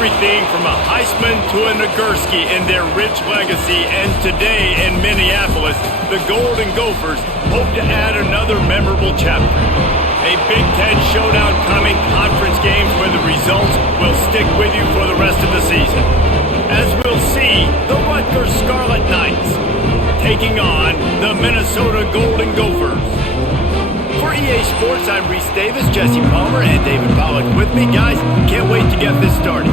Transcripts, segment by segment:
everything from a Heisman to a Nagurski in their rich legacy, and today in Minneapolis, the Golden Gophers hope to add another memorable chapter. A Big Ten showdown coming, conference games where the results will stick with you for the rest of the season. As we'll see, the Rutgers Scarlet Knights taking on the Minnesota Golden Gophers. For EA Sports, I'm Reese Davis, Jesse Palmer, and David Pollack with me. Guys, can't wait to get this started.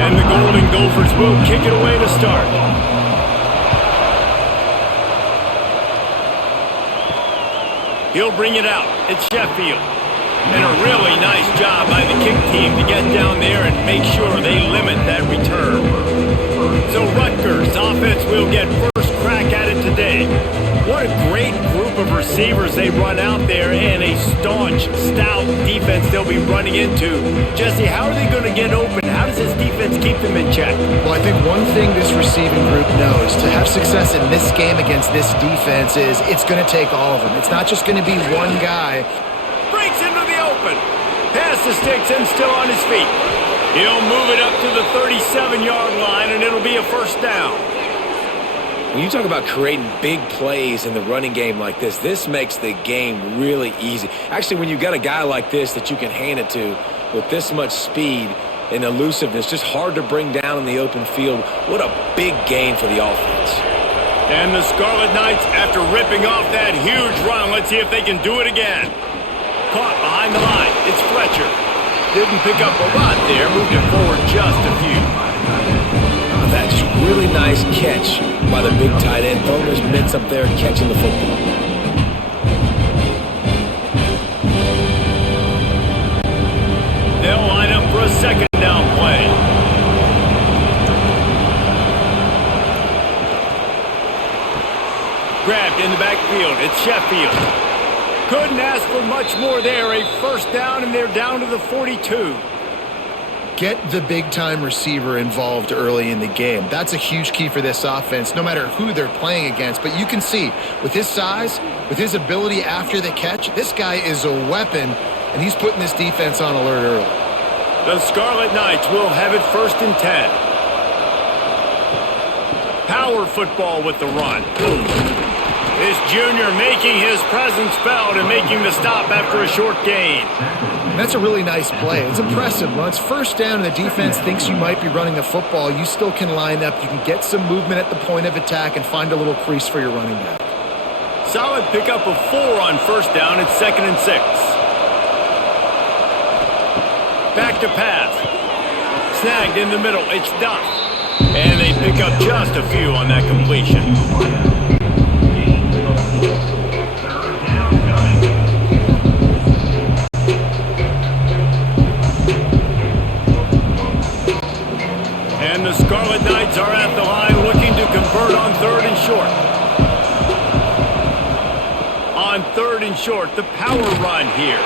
And the Golden Gophers will kick it away to start. He'll bring it out. It's Sheffield. And a really nice job by the kick team to get down there and make sure they limit that return. So Rutgers offense will get first crack at it today. What a great group of receivers they run out there, and a staunch, stout defense they'll be running into. Jesse, how are they going to get open? How does this defense keep them in check? Well, I think one thing this receiving group knows to have success in this game against this defense is it's going to take all of them. It's not just going to be one guy. Breaks into the open. Pass to Sticks and still on his feet. He'll move it up to the 37-yard line, and it'll be a first down. When you talk about creating big plays in the running game like this makes the game really easy. Actually, when you've got a guy like this that you can hand it to with this much speed and elusiveness, just hard to bring down in the open field, what a big gain for the offense. And the Scarlet Knights, after ripping off that huge run, let's see if they can do it again. Caught behind the line. It's Fletcher. Didn't pick up a lot there. Moved it forward just a few. That's really nice catch by the big tight end. Throwing his mitts up there, catching the football. They'll line up for a second down play. Grabbed in the backfield. It's Sheffield. Couldn't ask for much more there. A first down, and they're down to the 42. Get the big-time receiver involved early in the game. That's a huge key for this offense, no matter who they're playing against. But you can see, with his size, with his ability after the catch, this guy is a weapon, and he's putting this defense on alert early. The Scarlet Knights will have it 1st and 10. Power football with the run. This junior making his presence felt and making the stop after a short gain. That's a really nice play. It's impressive. When it's first down and the defense thinks you might be running the football, you still can line up. You can get some movement at the point of attack and find a little crease for your running back. Solid pickup of 4 on first down. It's 2nd and 6. Back to pass. Snagged in the middle. It's Duff. And they pick up just a few on that completion. And the Scarlet Knights are at the line looking to convert on 3rd and short. On 3rd and short, the power run here.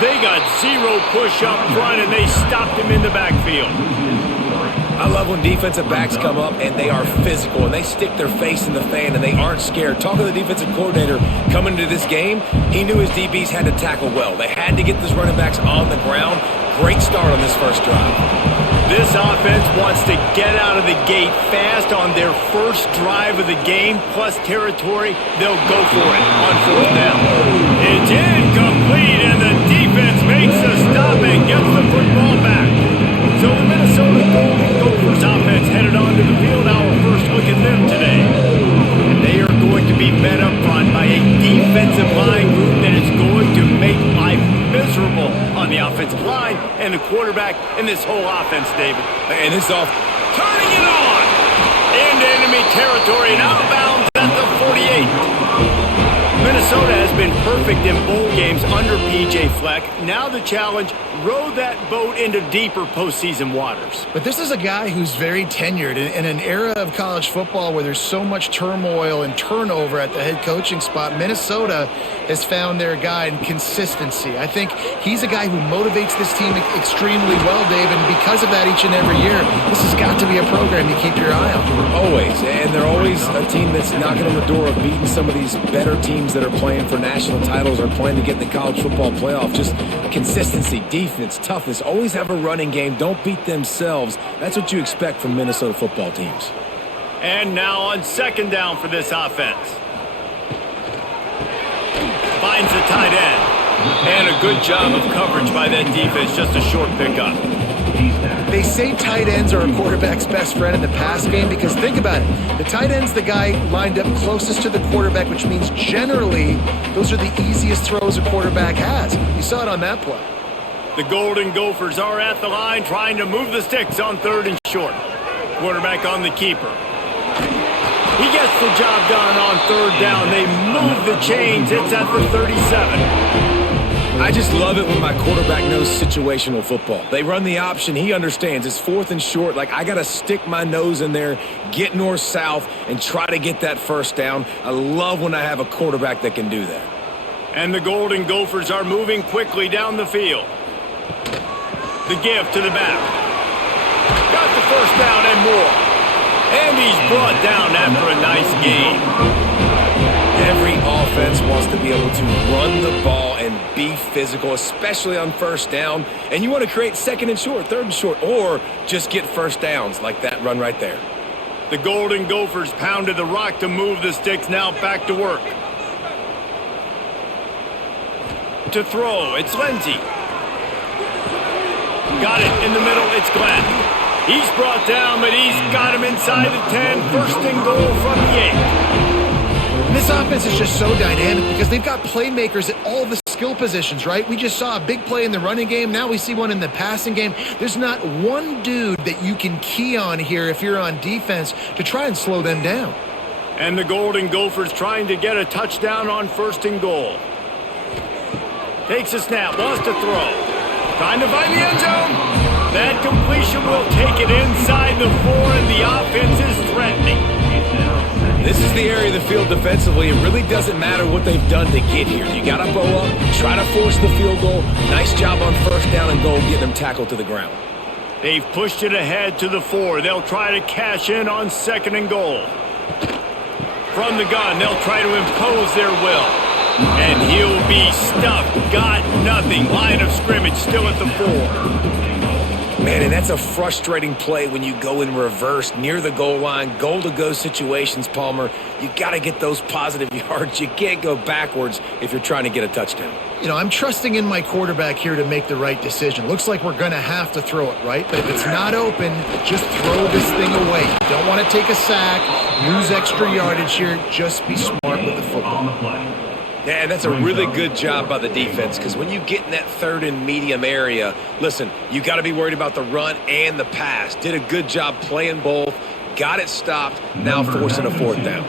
They got 0 push up front, and they stopped him in the backfield. I love when defensive backs come up and they are physical and they stick their face in the fan and they aren't scared. Talking to the defensive coordinator coming into this game, he knew his DBs had to tackle well. They had to get these running backs on the ground. Great start on this first drive. This offense wants to get out of the gate fast on their first drive of the game, plus territory. They'll go for it on 4th down. It's incomplete, and the defense makes the stop and gets the football back. So the Minnesota Golden Gophers offense headed onto the field. Our first look at them today. And they are going to be met up front by a defensive line group that is going to make life miserable on the offensive line and the quarterback in this whole offense, David. And this off. Turning it on! Into enemy territory and outbound at the 48. Minnesota has been perfect in bowl games under P.J. Fleck. Now the challenge, row that boat into deeper postseason waters. But this is a guy who's very tenured in an era of college football where there's so much turmoil and turnover at the head coaching spot. Minnesota has found their guy in consistency. I think he's a guy who motivates this team extremely well, Dave, and because of that each and every year, this has got to be a program you keep your eye on. Always, and they're always a team that's knocking on the door of beating some of these better teams that are playing for national titles or playing to get in the college football playoff. stuff. Just consistency, defense, toughness. Always have a running game. Don't beat themselves. That's what you expect from Minnesota football teams. And now on second down for this offense. Finds the tight end. And a good job of coverage by that defense. Just a short pickup. They say tight ends are a quarterback's best friend in the pass game because think about it. The tight end's the guy lined up closest to the quarterback, which means generally those are the easiest throws a quarterback has. You saw it on that play. The Golden Gophers are at the line trying to move the sticks on third and short. Quarterback on the keeper. He gets the job done on third down. They move the chains. It's at the 37. I just love it when my quarterback knows situational football. They run the option. He understands. It's fourth and short. Like, I got to stick my nose in there, get north-south, and try to get that first down. I love when I have a quarterback that can do that. And the Golden Gophers are moving quickly down the field. The give to the back. Got the first down and more. And he's brought down after a nice game. Every offense wants to be able to run the ball and be physical, especially on first down. And you want to create second and short, third and short, or just get first downs like that run right there. The Golden Gophers pounded the rock to move the sticks. Now back to work. To throw, it's Lindsey. Got it in the middle, it's Glenn. He's brought down, but he's got him inside the 10. First and goal from the 8. And this offense is just so dynamic because they've got playmakers at all the skill positions, right? We just saw a big play in the running game. Now we see one in the passing game. There's not one dude that you can key on here if you're on defense to try and slow them down. And the Golden Gophers trying to get a touchdown on first and goal. Takes a snap, wants to throw. Trying to find the end zone. That completion will take it inside the 4, and the offense is threatening. This is the area of the field defensively. It really doesn't matter what they've done to get here. You got to bow up, try to force the field goal. Nice job on first down and goal, getting them tackled to the ground. They've pushed it ahead to the 4. They'll try to cash in on second and goal. From the gun, they'll try to impose their will. And he'll be stuffed. Got nothing. Line of scrimmage still at the 4. Man, and that's a frustrating play when you go in reverse near the goal line, goal-to-go situations, Palmer. You got to get those positive yards. You can't go backwards if you're trying to get a touchdown. You know, I'm trusting in my quarterback here to make the right decision. Looks like we're going to have to throw it, right? But if it's not open, just throw this thing away. You don't want to take a sack, lose extra yardage here. Just be smart with the football. Yeah, that's a really good job by the defense because when you get in that third and medium area, listen, you got to be worried about the run and the pass. Did a good job playing both, got it stopped, now forcing a fourth down.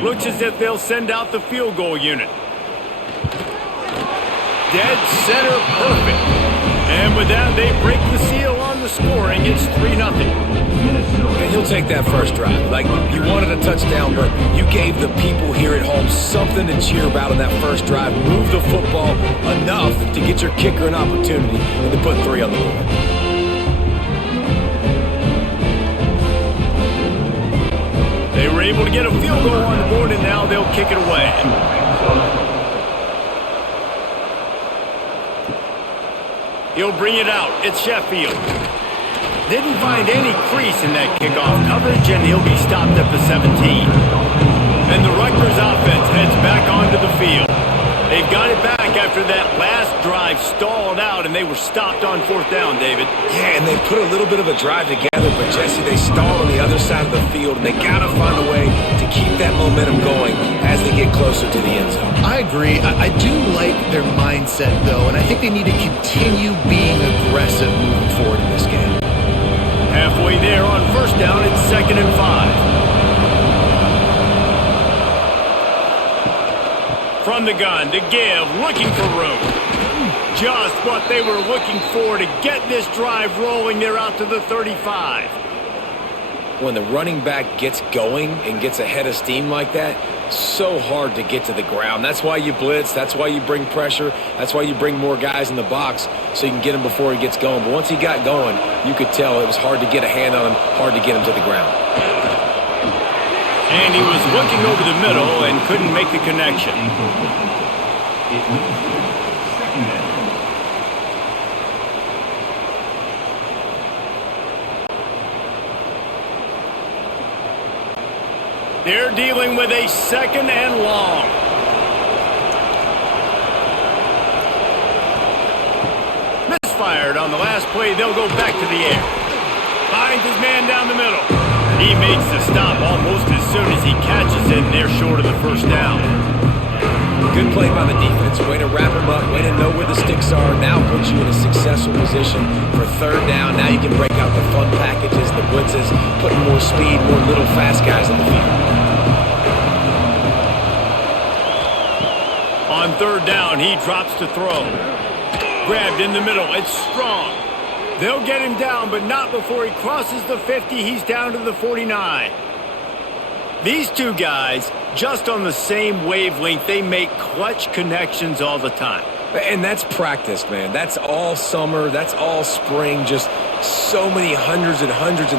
Looks as if they'll send out the field goal unit. Dead center perfect. And with that, they break the seal on the scoring. It's 3-0. And he'll take that first drive. Like, you wanted a touchdown, but you gave the people here at home something to cheer about in that first drive. Move the football enough to get your kicker an opportunity and to put 3 on the board. They were able to get a field goal on the board, and now they'll kick it away. He'll bring it out. It's Sheffield. Didn't find any crease in that kickoff coverage, and he'll be stopped at the 17. And the Rutgers offense heads back onto the field. They've got it back after that last drive stalled out, and they were stopped on fourth down, David. Yeah, and they put a little bit of a drive together, but, Jesse, they stalled on the other side of the field, and they got to find a way to keep that momentum going as they get closer to the end zone. I agree. I do like their mindset, though, and I think they need to continue being aggressive moving forward in this game. Halfway there on first down, it's 2nd and 5. From the gun to give, looking for room. Just what they were looking for to get this drive rolling. They're out to the 35. When the running back gets going and gets ahead of steam like that, so hard to get to the ground. That's why you blitz. That's why you bring pressure. That's why you bring more guys in the box so you can get him before he gets going. But once he got going, you could tell it was hard to get a hand on him, hard to get him to the ground. And he was looking over the middle and couldn't make the connection. They're dealing with a 2nd and long. Misfired on the last play. They'll go back to the air. Finds his man down the middle. He makes the stop almost as soon as he catches it, and they're short of the first down. Good play by the defense. Way to wrap him up. Way to know where the sticks are. Now puts you in a successful position for 3rd down. Now you can break out the fun packages, the blitzes, putting more speed, more little fast guys in the field. On 3rd down, he drops to throw. Grabbed in the middle. It's strong. They'll get him down, but not before he crosses the 50. He's down to the 49. These two guys, just on the same wavelength, they make clutch connections all the time. And that's practice, man. That's all summer. That's all spring. Just so many hundreds and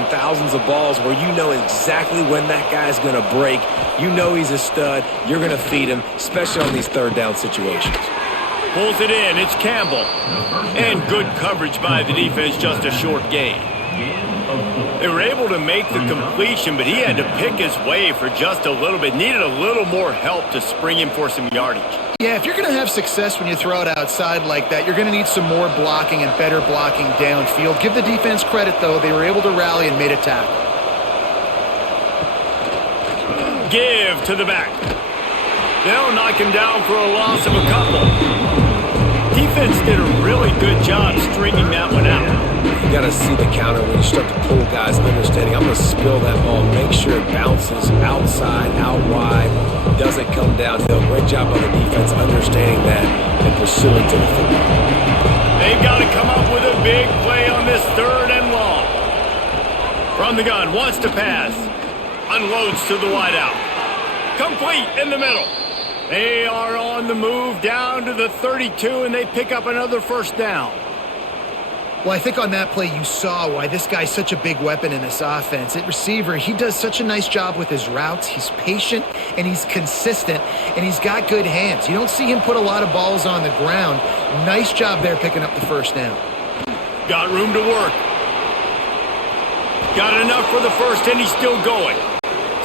thousands of balls where you know exactly when that guy's going to break. You know he's a stud. You're going to feed him, especially on these 3rd down situations. Pulls it in. It's Campbell. And good coverage by the defense, just a short gain. They were able to make the completion, but he had to pick his way for just a little bit. Needed a little more help to spring him for some yardage. Yeah, if you're going to have success when you throw it outside like that, you're going to need some more blocking and better blocking downfield. Give the defense credit, though. They were able to rally and made a tackle. Give to the back. They'll knock him down for a loss of a couple. Defense did a really good job stringing that one out. You got to see the counter when you start to pull guys understanding. I'm going to spill that ball. Make sure it bounces outside, out wide, doesn't come downhill. Great job by the defense understanding that and pursuing to the football. They've got to come up with a big play on this 3rd and long. From the gun, wants to pass. Unloads to the wideout. Complete in the middle. They are on the move down to the 32, and they pick up another 1st down. Well, I think on that play you saw why this guy's such a big weapon in this offense. At receiver, he does such a nice job with his routes. He's patient, and he's consistent, and he's got good hands. You don't see him put a lot of balls on the ground. Nice job there picking up the 1st down. Got room to work. Got enough for the 1st, and he's still going.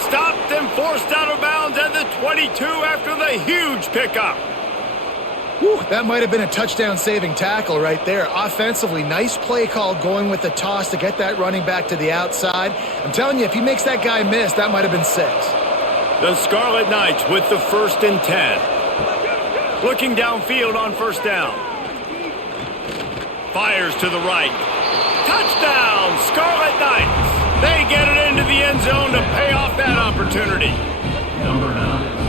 Stopped and forced out of bounds at the 22 after the huge pickup. Whew, that might have been a touchdown-saving tackle right there. Offensively, nice play call going with the toss to get that running back to the outside. I'm telling you, if he makes that guy miss, that might have been 6. The Scarlet Knights with the 1st and 10. Looking downfield on 1st down. Fires to the right. Touchdown, Scarlet Knights. They get it into the end zone to pay off that opportunity.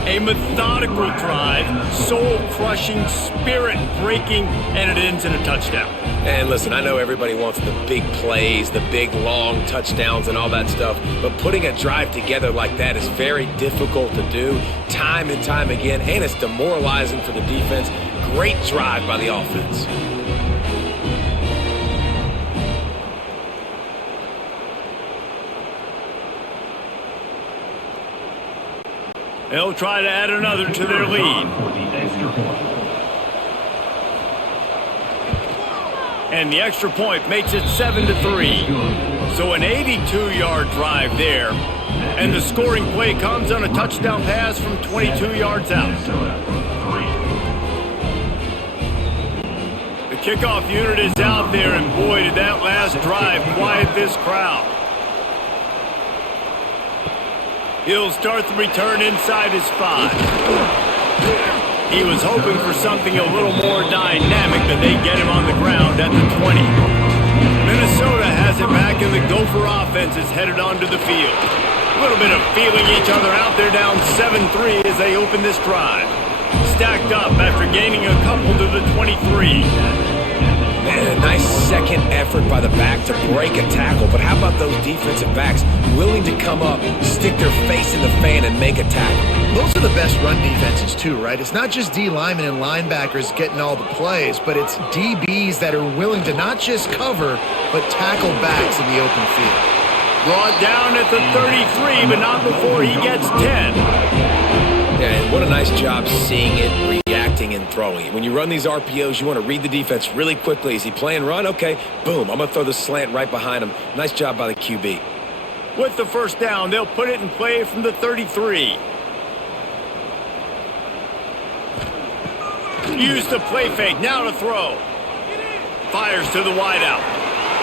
A methodical drive, soul-crushing, spirit-breaking, and it ends in a touchdown. And listen, I know everybody wants the big plays, the big, long touchdowns and all that stuff, but putting a drive together like that is very difficult to do time and time again, and it's demoralizing for the defense. Great drive by the offense. They'll try to add another to their lead. And the extra point makes it 7-3. So an 82-yard drive there. And the scoring play comes on a touchdown pass from 22 yards out. The kickoff unit is out there, and boy, did that last drive quiet this crowd. He'll start the return inside his 5. He was hoping for something a little more dynamic, but they get him on the ground at the 20. Minnesota has it back, and the Gopher offense is headed onto the field. A little bit of feeling each other out. They're down 7-3 as they open this drive. Stacked up after gaining a couple to the 23. Man, a nice second effort by the back to break a tackle. But how about those defensive backs willing to come up, stick their face in the fan, and make a tackle? Those are the best run defenses too, right? It's not just D linemen and linebackers getting all the plays, but it's DBs that are willing to not just cover, but tackle backs in the open field. Brought down at the 33, but not before he gets 10. Yeah, and what a nice job seeing it, reacting, and throwing it. When you run these RPOs, you want to read the defense really quickly. Is he playing run? Okay, boom, I'm going to throw the slant right behind him. Nice job by the QB. With the first down, they'll put it in play from the 33. Use the play fake, now to throw. Fires to the wideout.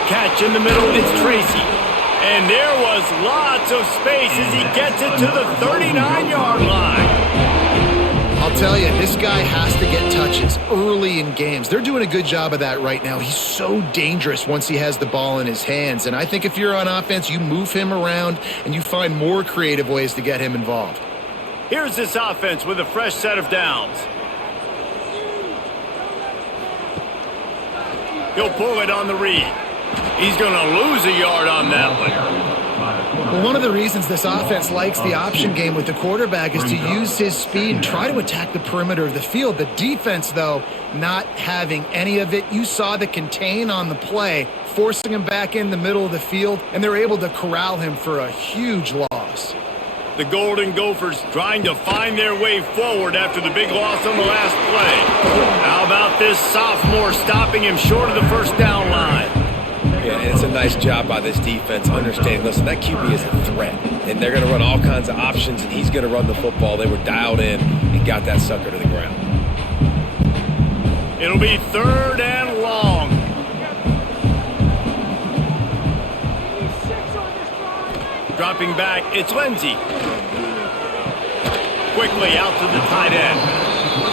Catch in the middle, it's Tracy. And there was lots of space as he gets it to the 39-yard line. I'll tell you, this guy has to get touches early in games. They're doing a good job of that right now. He's so dangerous once he has the ball in his hands. And I think if you're on offense, you move him around and you find more creative ways to get him involved. Here's this offense with a fresh set of downs. He'll pull it on the read. He's going to lose a yard on that one. Well, one of the reasons this offense likes the option game with the quarterback is to use his speed and try to attack the perimeter of the field. The defense, though, not having any of it. You saw the contain on the play, forcing him back in the middle of the field, and they're able to corral him for a huge loss. The Golden Gophers trying to find their way forward after the big loss on the last play. How about this sophomore stopping him short of the first down line? Yeah, and it's a nice job by this defense understanding, listen, that QB is a threat, and they're going to run all kinds of options, and he's going to run the football. They were dialed in and got that sucker to the ground. It'll be 3rd and long. Dropping back, it's Lindsey. Quickly out to the tight end.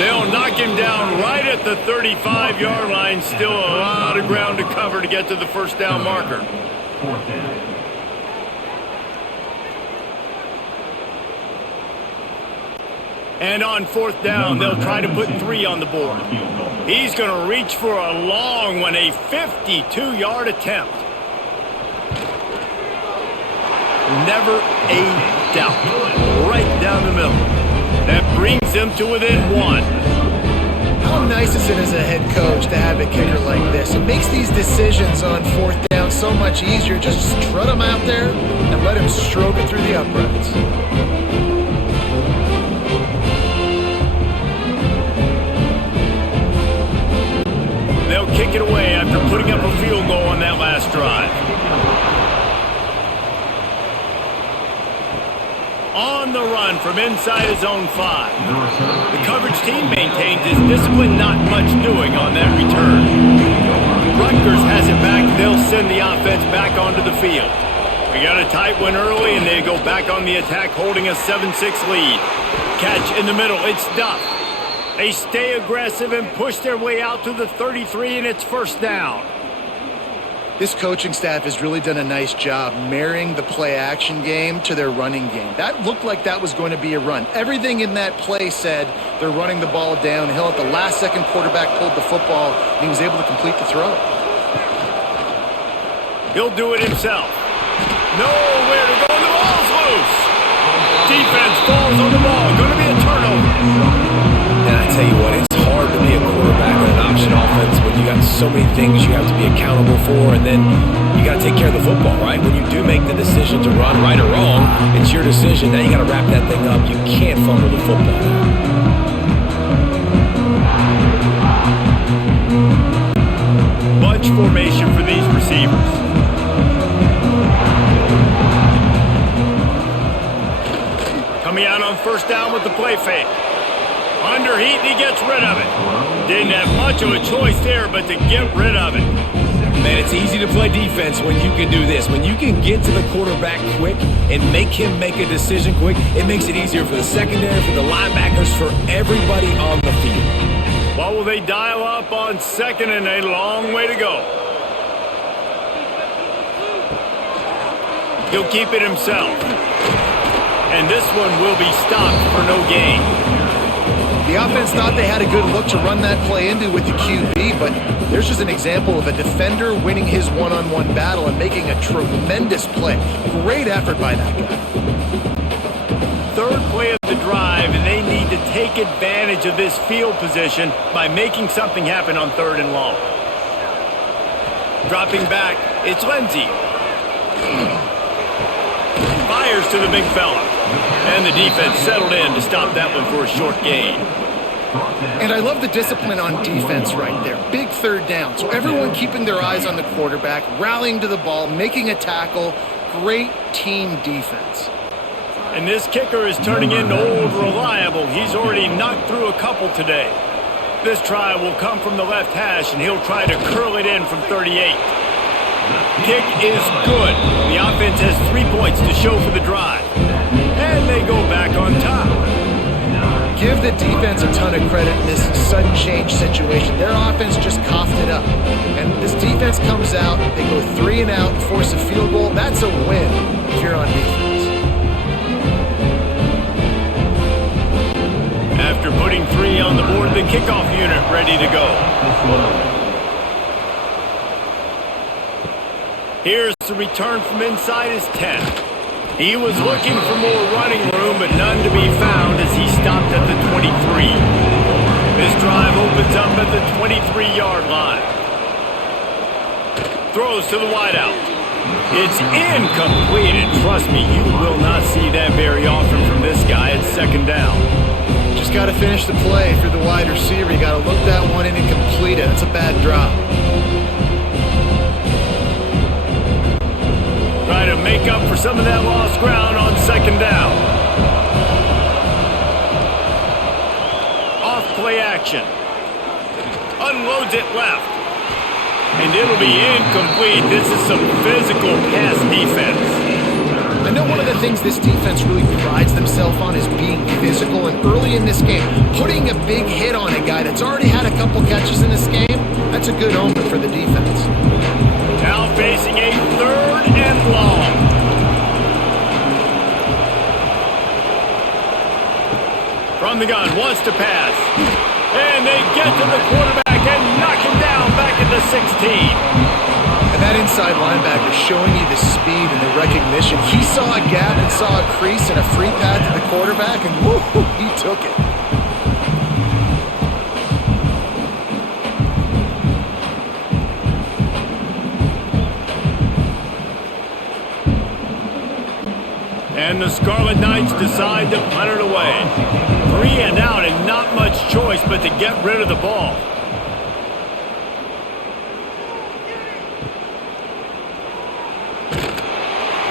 They'll knock him down right at the 35-yard line. Still a lot of ground to cover to get to the first down marker. And on 4th down, they'll try to put 3 on the board. He's going to reach for a long one, a 52-yard attempt. Never a doubt. Right down the middle. That brings them to within 1. How nice is it as a head coach to have a kicker like this? It makes these decisions on 4th down so much easier. Just strut him out there and let him stroke it through the uprights. They'll kick it away after putting up a field goal on that last drive. On the run from inside his own 5. The coverage team maintains his discipline, not much doing on that return. Rutgers has it back. They'll send the offense back onto the field. We got a tight one early, and they go back on the attack, holding a 7-6 lead. Catch in the middle. It's Duff. They stay aggressive and push their way out to the 33, and it's first down. This coaching staff has really done a nice job marrying the play-action game to their running game. That looked like that was going to be a run. Everything in that play said they're running the ball downhill. At the last second, quarterback pulled the football, and he was able to complete the throw. He'll do it himself. Nowhere to go, and the ball's loose. Defense falls on the ball. Going to be a turnover. And I tell you what, it's hard to be a quarterback in an option offense when you got so many things you have to be accountable for, and then you got to take care of the football, right? When you do make the decision to run right or wrong, it's your decision. Now you got to wrap that thing up. You can't fumble the football. Bunch formation for these receivers. Coming out on first down with the play fake. Under heat, and he gets rid of it. Didn't have much of a choice there, but to get rid of it. Man, it's easy to play defense when you can do this. When you can get to the quarterback quick and make him make a decision quick, it makes it easier for the secondary, for the linebackers, for everybody on the field. What will they dial up on second, and a long way to go? He'll keep it himself. And this one will be stopped for no gain. The offense thought they had a good look to run that play into with the QB, but there's just an example of a defender winning his one-on-one battle and making a tremendous play. Great effort by that guy. Third play of the drive, and they need to take advantage of this field position by making something happen on 3rd and long. Dropping back, it's Lindsey. Fires to the big fella. And the defense settled in to stop that one for a short gain. And I love the discipline on defense right there. Big 3rd down. So everyone keeping their eyes on the quarterback, rallying to the ball, making a tackle, great team defense. And this kicker is turning into old reliable. He's already knocked through a couple today. This try will come from the left hash, and he'll try to curl it in from 38. Kick is good. The offense has 3 points to show for the drive. And they go back on top. Give the defense a ton of credit in this sudden change situation. Their offense just coughed it up. And this defense comes out, they go 3 and out and force a field goal. That's a win if you're on defense. After putting 3 on the board, the kickoff unit ready to go. Here's the return from inside his 10. He was looking for more running room, but none to be found as he stopped at the 23. This drive opens up at the 23-yard line. Throws to the wideout. It's incomplete, and trust me, you will not see that very often from this guy at second down. Just got to finish the play through the wide receiver. You got to look that one in and complete it. That's a bad drop. Try to make up for some of that lost ground on second down. Off play action. Unloads it left. And it'll be incomplete. This is some physical pass defense. I know one of the things this defense really prides themselves on is being physical, and early in this game, putting a big hit on a guy that's already had a couple catches in this game, that's a good omen for the defense. Now facing a 3rd and long. From the gun, wants to pass. And they get to the quarterback and knock him down back at the 16. And that inside linebacker showing you the speed and the recognition. He saw a gap and saw a crease and a free path to the quarterback, and whoo, he took it. And the Scarlet Knights decide to punt it away. 3 and out, and not much choice but to get rid of the ball.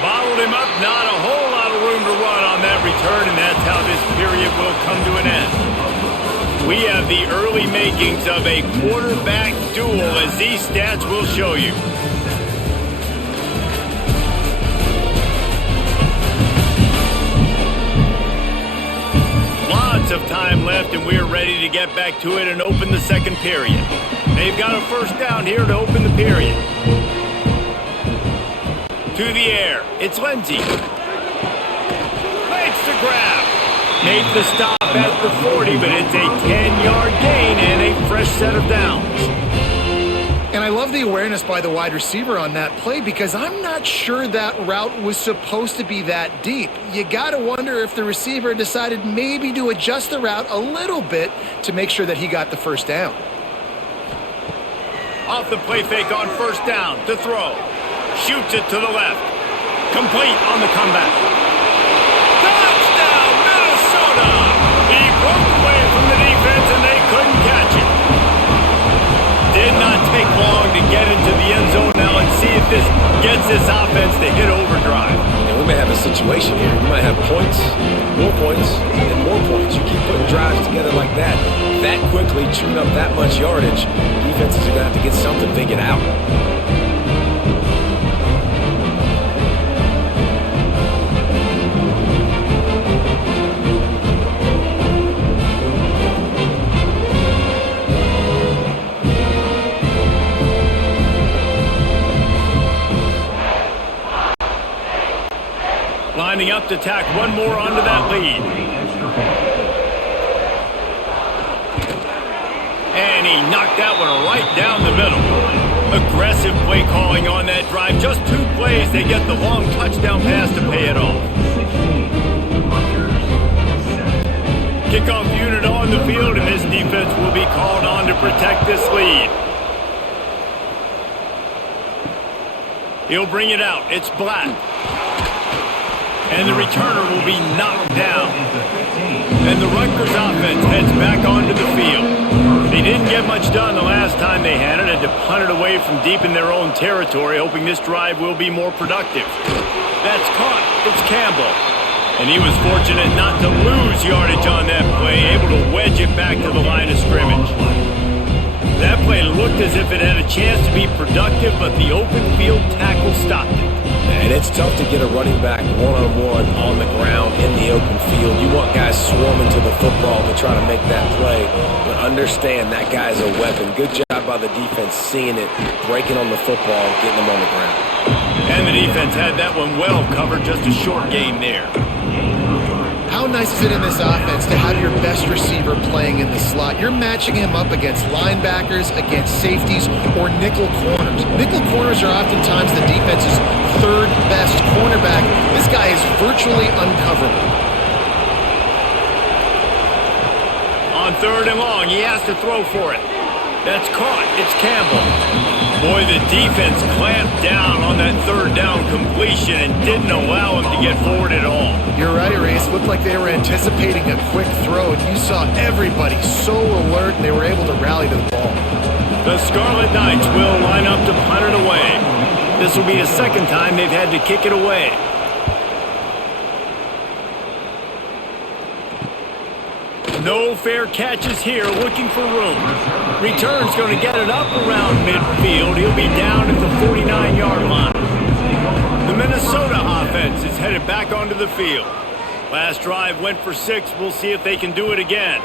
Bottled him up, not a whole lot of room to run on that return, and that's how this period will come to an end. We have the early makings of a quarterback duel, as these stats will show you. Lots of time left, and we're ready to get back to it and open the second period. They've got a first down here to open the period. To the air, it's Lindsey. Makes the grab. Makes the stop at the 40, but it's a 10-yard gain and a fresh set of downs. And I love the awareness by the wide receiver on that play, because I'm not sure that route was supposed to be that deep. You got to wonder if the receiver decided maybe to adjust the route a little bit to make sure that he got the first down. Off the play fake on first down to throw. Shoots it to the left. Complete on the comeback. Touchdown, Minnesota! He broke away from the defense and they couldn't catch it. Did not take long to get into the end zone. Now let's see if this gets this offense to hit overdrive. And we may have a situation here. You might have points, and more points. You keep putting drives together like that quickly, chewing up that much yardage. Defenses are going to have to get something figured out. Lining up to tack one more onto that lead. And he knocked that one right down the middle. Aggressive play calling on that drive. Just 2 plays, they get the long touchdown pass to pay it off. Kickoff unit on the field, and this defense will be called on to protect this lead. He'll bring it out. It's Black. And the returner will be knocked down. And the Rutgers offense heads back onto the field. They didn't didn't get much done the last time they had it. Had to punt it away from deep in their own territory, hoping this drive will be more productive. That's caught. It's Campbell. And he was fortunate not to lose yardage on that play, able to wedge it back to the line of scrimmage. That play looked as if it had a chance to be productive, but the open field tackle stopped it. And it's tough to get a running back one-on-one on the ground in the open field. You want guys swarming to the football to try to make that play, but understand that guy's a weapon. Good job by the defense seeing it, breaking on the football, getting them on the ground. And the defense had that one well covered, just a short gain there. How nice is it in this offense to have your best receiver playing in the slot? You're matching him up against linebackers, against safeties, or nickel corners. Nickel corners are oftentimes the defense's third best cornerback. This guy is virtually uncoverable. On 3rd and long, he has to throw for it. That's caught. It's Campbell. Boy, the defense clamped down on that 3rd down completion and didn't allow him to get forward at all. You're right, Reese. Looked like they were anticipating a quick throw, and you saw everybody so alert, and they were able to rally to the ball. The Scarlet Knights will line up to punt it away. This will be the second time they've had to kick it away. No fair catches here, looking for room. Return's going to get it up around midfield. He'll be down at the 49-yard line. The Minnesota offense is headed back onto the field. Last drive went for 6. We'll see if they can do it again.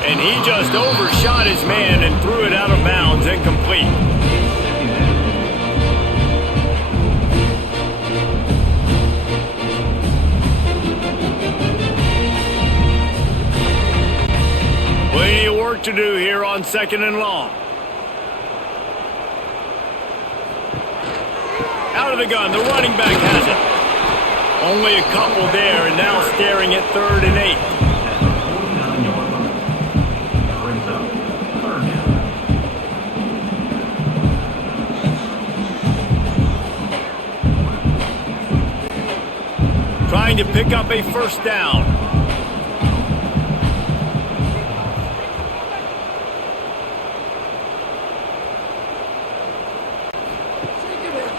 And he just overshot his man and threw it out of bounds, incomplete. Plenty of work to do here on 2nd and long. Out of the gun, the running back has it. Only a couple there, and now staring at 3rd and 8. Trying to pick up a 1st down.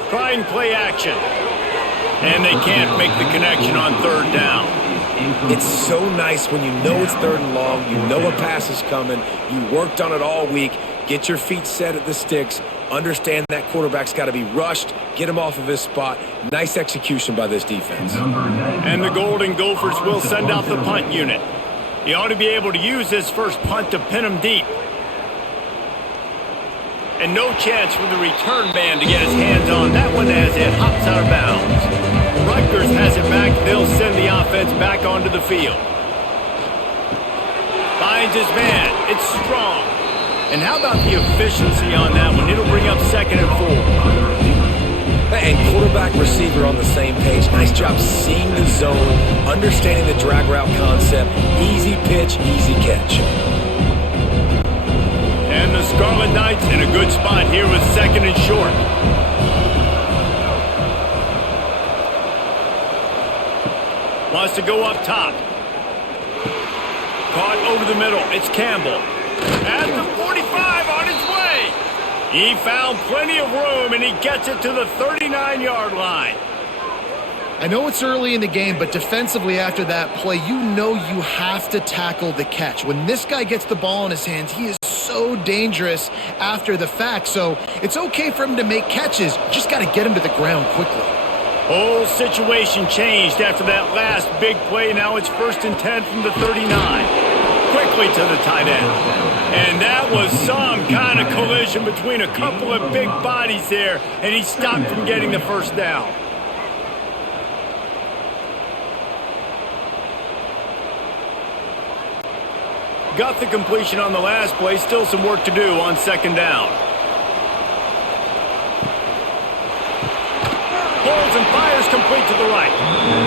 Trying play action. And they can't make the connection on 3rd down. It's so nice when you know it's 3rd and long, you know a pass is coming, you worked on it all week, get your feet set at the sticks, understand that quarterback's got to be rushed, get him off of his spot. Nice execution by this defense. And the Golden Gophers will send out the punt unit. He ought to be able to use this first punt to pin him deep. And no chance for the return man to get his hands on that one as it hops out of bounds. Rutgers has it back. They'll send the offense back onto the field. Finds his man. It's strong. And how about the efficiency on that one? It'll bring up 2nd and 4. And quarterback receiver on the same page. Nice job seeing the zone, understanding the drag route concept. Easy pitch, easy catch. And the Scarlet Knights in a good spot here with 2nd and short. Wants to go up top. Caught over the middle. It's Campbell. At the 45 on his way. He found plenty of room, and he gets it to the 39-yard line. I know it's early in the game, but defensively after that play, you know you have to tackle the catch. When this guy gets the ball in his hands, he is so dangerous after the fact. So it's okay for him to make catches. Just got to get him to the ground quickly. Whole situation changed after that last big play. Now it's 1st and 10 from the 39. Quickly to the tight end. And that was some kind of collision between a couple of big bodies there, and he stopped from getting the 1st down. Got the completion on the last play. Still some work to do on 2nd down. Holds and fires complete to the right.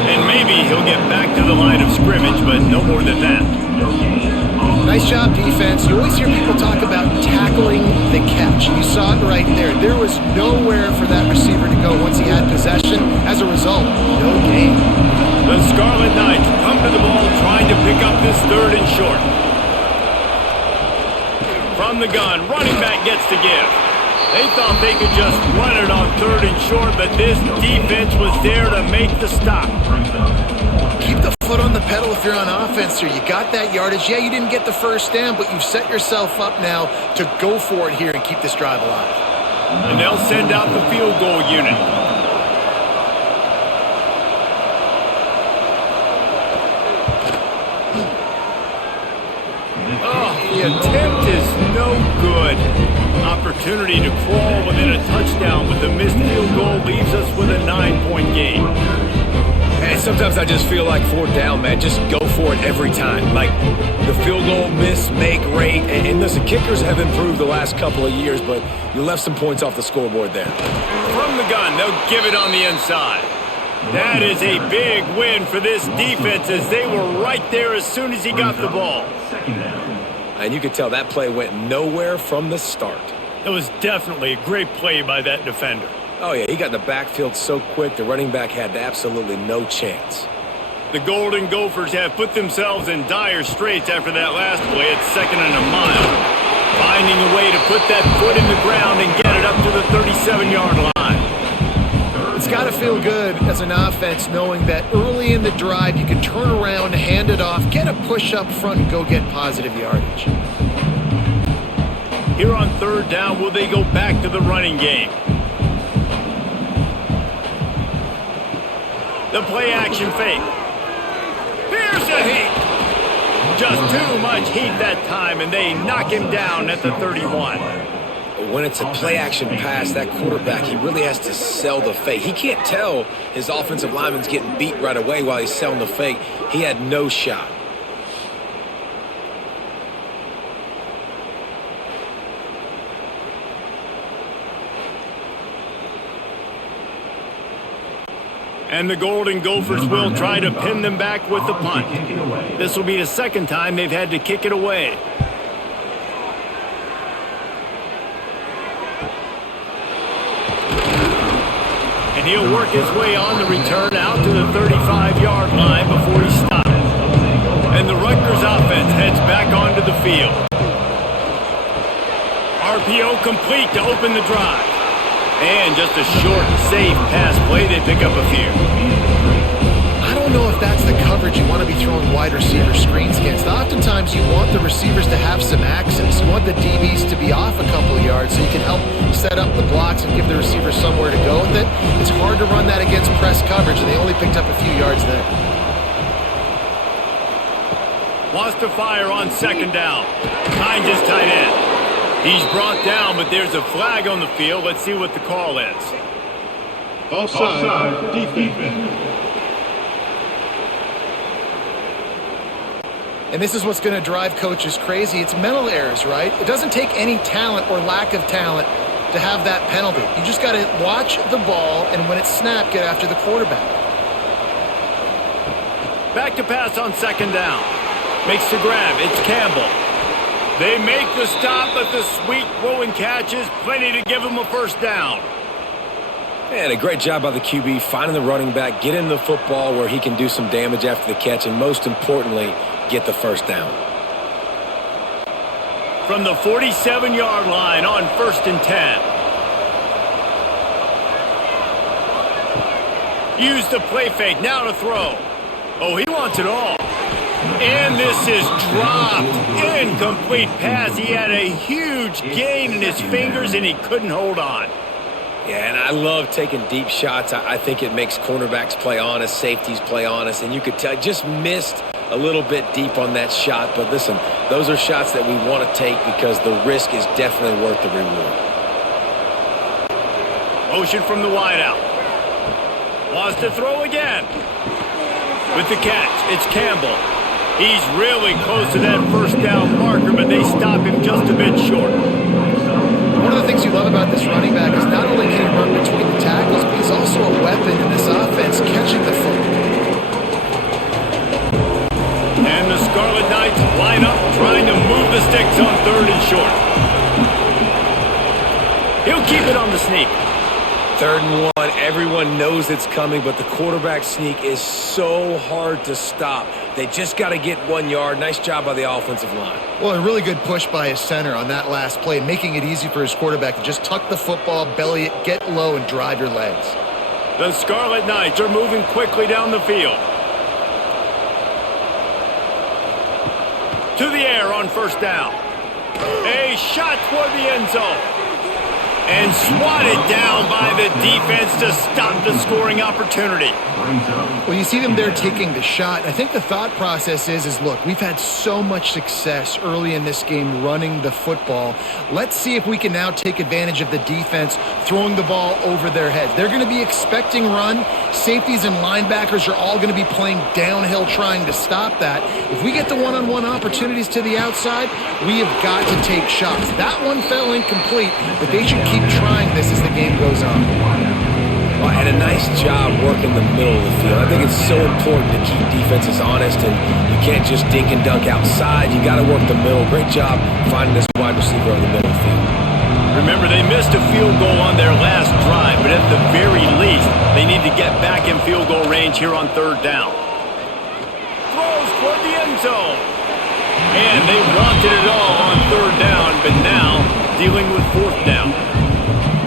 And maybe he'll get back to the line of scrimmage, but no more than that. Nice job, defense. You always hear people talk about tackling the catch. You saw it right there. There was nowhere for that receiver to go once he had possession. As a result, no gain. The Scarlet Knights come to the ball trying to pick up this 3rd and short. From the gun, running back gets to give. They thought they could just run it on 3rd and short, but this defense was there to make the stop. Keep the foot on the pedal if you're on offense here. You got that yardage. Yeah, you didn't get the first down, but you've set yourself up now to go for it here and keep this drive alive. And they'll send out the field goal unit. Oh, the attempt is no good. Opportunity to crawl within a touchdown, but the missed field goal leaves us with a 9-point game. And sometimes I just feel like 4th down, man, just go for it every time. Like the field goal miss, make rate. And listen, kickers have improved the last couple of years, but you left some points off the scoreboard there. From the gun, they'll give it on the inside. That is a big win for this defense as they were right there as soon as he got the ball. And you could tell that play went nowhere from the start. It was definitely a great play by that defender. Oh, yeah, he got in the backfield so quick, the running back had absolutely no chance. The Golden Gophers have put themselves in dire straits after that last play at 2nd and a mile. Finding a way to put that foot in the ground and get it up to the 37-yard line. It's got to feel good as an offense knowing that early in the drive you can turn around, hand it off, get a push up front, and go get positive yardage. Here on 3rd down, will they go back to the running game? The play action fake. Here's a heat. Just too much heat that time, and they knock him down at the 31. When it's a play action pass, that quarterback, he really has to sell the fake. He can't tell his offensive lineman's getting beat right away while he's selling the fake. He had no shot. And the Golden Gophers will try to pin them back with the punt. This will be the 2nd time they've had to kick it away. And he'll work his way on the return out to the 35-yard line before he stops. And the Rutgers offense heads back onto the field. RPO complete to open the drive. And just a short, safe pass play, they pick up a few. I don't know if that's the coverage you want to be throwing wide receiver screens against. Oftentimes you want the receivers to have some access. You want the DBs to be off a couple of yards so you can help set up the blocks and give the receiver somewhere to go with it. It's hard to run that against press coverage, and they only picked up a few yards there. Wants to fire on 2nd down. Behind his tight end. He's brought down, but there's a flag on the field. Let's see what the call is. Offside, defense. And this is what's going to drive coaches crazy. It's mental errors, right? It doesn't take any talent or lack of talent to have that penalty. You just got to watch the ball, and when it's snapped, get after the quarterback. Back to pass on 2nd down. Makes the grab. It's Campbell. They make the stop, but the sweet throw and catch is plenty to give him a 1st down. And a great job by the QB finding the running back, get him the football where he can do some damage after the catch, and most importantly, get the 1st down. From the 47-yard line on 1st and 10. Use the play fake, now to throw. Oh, he wants it all. And this is dropped. Incomplete pass. He had a huge gain in his fingers, and he couldn't hold on. Yeah, and I love taking deep shots. I think it makes cornerbacks play honest, safeties play honest, and you could tell just missed a little bit deep on that shot. But listen, those are shots that we want to take because the risk is definitely worth the reward. Motion from the wideout. Wants to throw again. With the catch, it's Campbell. He's really close to that 1st down marker, but they stop him just a bit short. One of the things you love about this running back is not only can he run between the tackles, but he's also a weapon in this offense catching the football. And the Scarlet Knights line up, trying to move the sticks on 3rd and short. He'll keep it on the sneak. 3rd and 1, everyone knows it's coming, but the quarterback sneak is so hard to stop. They just got to get 1 yard. Nice job by the offensive line. Well, a really good push by his center on that last play, making it easy for his quarterback to just tuck the football, belly it, get low, and drive your legs. The Scarlet Knights are moving quickly down the field. To the air on first down. A shot toward the end zone. And swatted down by the defense to stop the scoring opportunity. Well, you see them there taking the shot. I think the thought process is look, we've had so much success early in this game running the football. Let's see if we can now take advantage of the defense throwing the ball over their heads. They're going to be expecting run. Safeties and linebackers are all going to be playing downhill trying to stop that. If we get the one-on-one opportunities to the outside, we have got to take shots. That one fell incomplete, but they should keep trying this as the game goes on. Well, and a nice job working the middle of the field. I think it's so important to keep defenses honest, and you can't just dink and dunk outside. You got to work the middle. Great job finding this wide receiver over the middle of the field. Remember, they missed a field goal on their last drive, but at the very least, they need to get back in field goal range here on third down. Throws toward the end zone. And they wanted it all on third down, but now dealing with fourth down.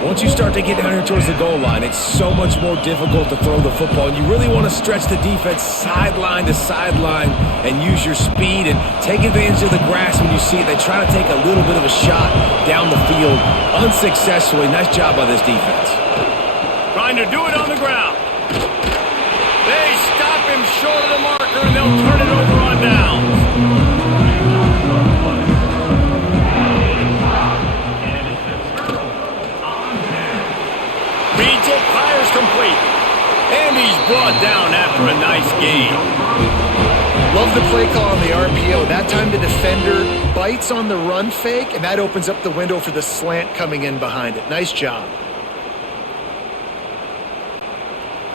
Once you start to get down here towards the goal line, it's so much more difficult to throw the football. And you really want to stretch the defense sideline to sideline and use your speed and take advantage of the grass when you see it. They try to take a little bit of a shot down the field unsuccessfully. Nice job by this defense. Trying to do it on the ground. They stop him short of the marker, and they'll turn it over on downs. Fires complete. And he's brought down after a nice gain. Love the play call on the RPO. That time the defender bites on the run fake, and that opens up the window for the slant coming in behind it. Nice job.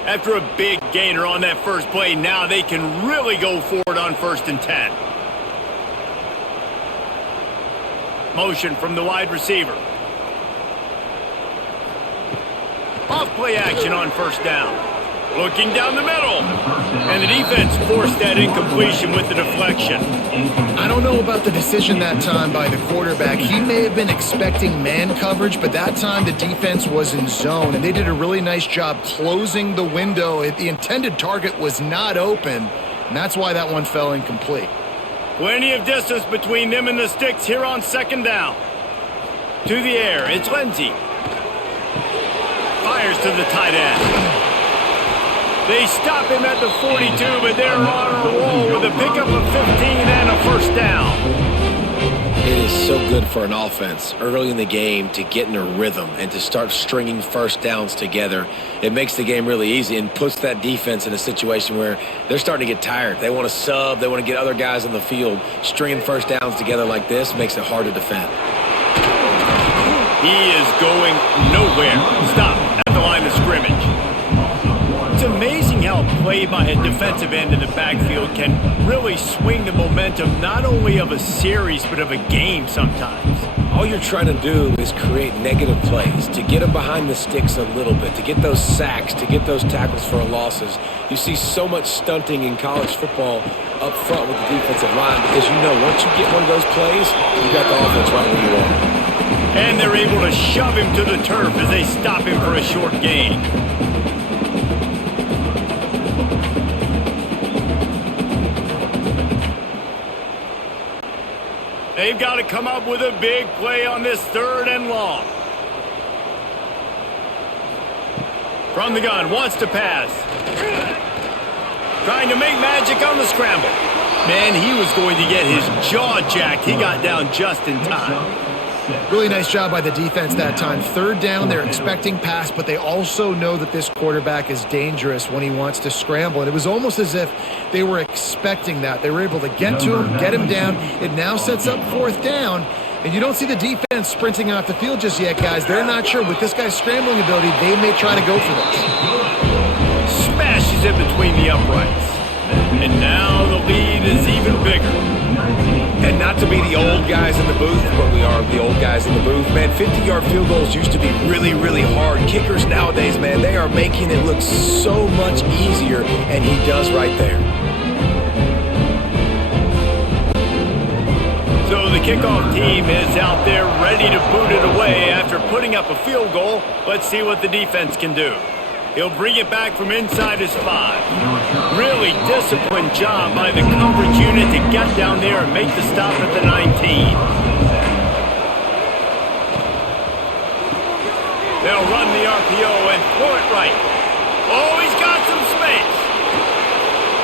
After a big gainer on that first play, now they can really go forward on 1st and 10. Motion from the wide receiver. Off-play action on first down. Looking down the middle. And the defense forced that incompletion with the deflection. I don't know about the decision that time by the quarterback. He may have been expecting man coverage, but that time the defense was in zone, and they did a really nice job closing the window. The intended target was not open, and that's why that one fell incomplete. Plenty of distance between them and the sticks here on 2nd down. To the air, it's Lindsey. Fires to the tight end. They stop him at the 42, but they're on a roll with a pickup of 15 and a 1st down. It is so good for an offense early in the game to get in a rhythm and to start stringing 1st downs together. It makes the game really easy and puts that defense in a situation where they're starting to get tired. They want to sub. They want to get other guys on the field. Stringing 1st downs together like this makes it hard to defend. He is going nowhere. Stop at the line of scrimmage. It's amazing how play by a defensive end in the backfield can really swing the momentum not only of a series but of a game sometimes. All you're trying to do is create negative plays, to get them behind the sticks a little bit, to get those sacks, to get those tackles for losses. You see so much stunting in college football up front with the defensive line because you know once you get one of those plays, you got the offense right where you are. And they're able to shove him to the turf as they stop him for a short gain. They've got to come up with a big play on this 3rd and long. From the gun, wants to pass. Trying to make magic on the scramble. Man, he was going to get his jaw jacked. He got down just in time. Really nice job by the defense that time. 3rd down, they're expecting pass, but they also know that this quarterback is dangerous when he wants to scramble. And it was almost as if they were expecting that. They were able to get to him, get him down. It now sets up 4th down. And you don't see the defense sprinting off the field just yet, guys. They're not sure. With this guy's scrambling ability, they may try to go for this. Smashes it between the uprights. And now the lead is even bigger. And not to be the old guys in the booth, but we are the old guys in the booth. Man, 50-yard field goals used to be really, really hard. Kickers nowadays, man, they are making it look so much easier, and he does right there. kickoff team is out there ready to boot it away after putting up a field goal. Let's see what the defense can do. He'll bring it back from inside his 5. Really disciplined job by the coverage unit to get down there and make the stop at the 19. They'll run the RPO and throw it right. Oh, he's got some space.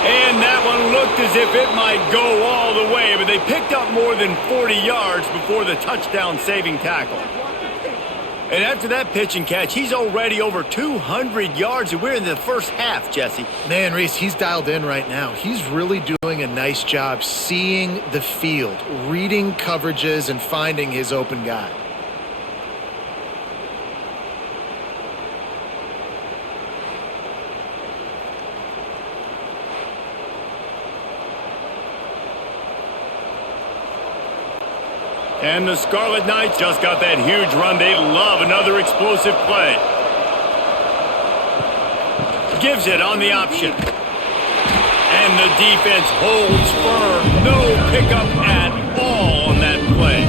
And that one looked as if it might go all the way, but they picked up more than 40 yards before the touchdown-saving tackle. And after that pitch and catch, he's already over 200 yards, and we're in the first half, Jesse. Man, Reese, he's dialed in right now. He's really doing a nice job seeing the field, reading coverages, and finding his open guy. And the Scarlet Knights just got that huge run. They love another explosive play. Gives it on the option. And the defense holds firm. No pickup at all on that play.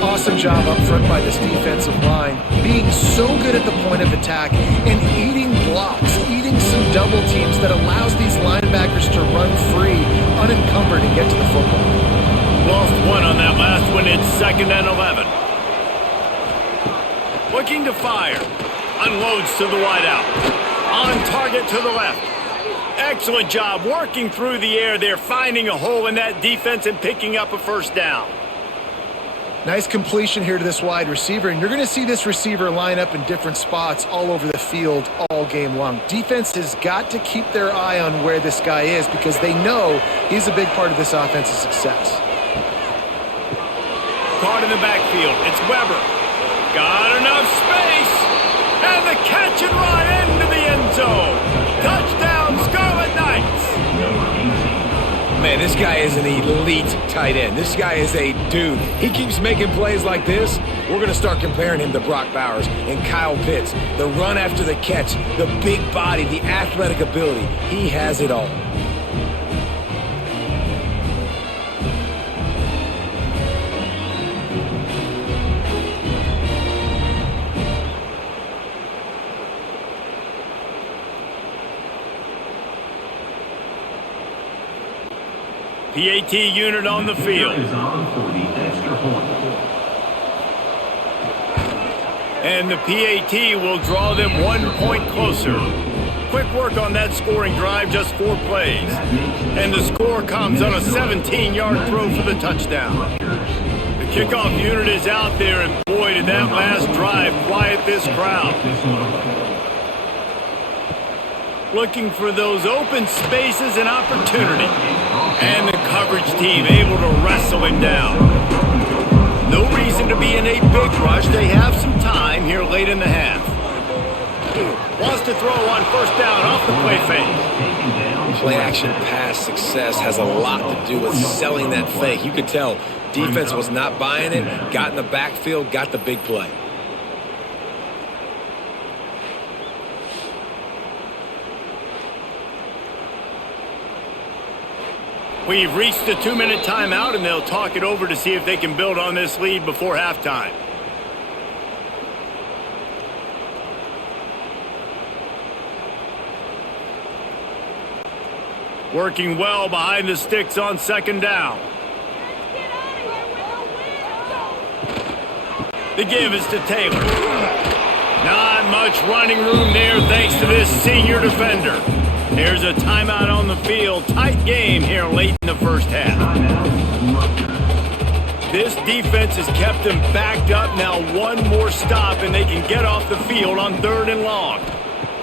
Awesome job up front by this defensive line. Being so good at the point of attack and eating blocks, eating some double teams that allows these linebackers to run free, unencumbered, and get to the football. Lost one on that last one. It's 2nd and 11. Looking to fire. Unloads to the wideout. On target to the left. Excellent job working through the air there, finding a hole in that defense and picking up a first down. Nice completion here to this wide receiver, and you're going to see this receiver line up in different spots all over the field all game long. Defense has got to keep their eye on where this guy is because they know he's a big part of this offense's success. Caught in the backfield. It's Weber. Got enough space. And the catch and run into the end zone. Touchdown, Scarlet Knights. Man, this guy is an elite tight end. This guy is a dude. He keeps making plays like this. We're going to start comparing him to Brock Bowers and Kyle Pitts. The run after the catch, the big body, the athletic ability. He has it all. PAT unit on the field. And the PAT will draw them 1 point closer. Quick work on that scoring drive, just 4 plays. And the score comes on a 17-yard throw for the touchdown. The kickoff unit is out there, and boy, did that last drive quiet this crowd. Looking for those open spaces and opportunity. And the coverage team able to wrestle him down. No reason to be in a big rush. They have some time here late in the half. Wants to throw on first down off the play fake. Play action pass success has a lot to do with selling that fake. You could tell defense was not buying it, got in the backfield, got the big play. We've reached the 2-minute timeout, and they'll talk it over to see if they can build on this lead before halftime. Working well behind the sticks on 2nd down. The give is to Taylor. Not much running room there thanks to this senior defender. There's a timeout on the field. Tight game here late in the first half. This defense has kept them backed up. Now one more stop and they can get off the field on 3rd and long.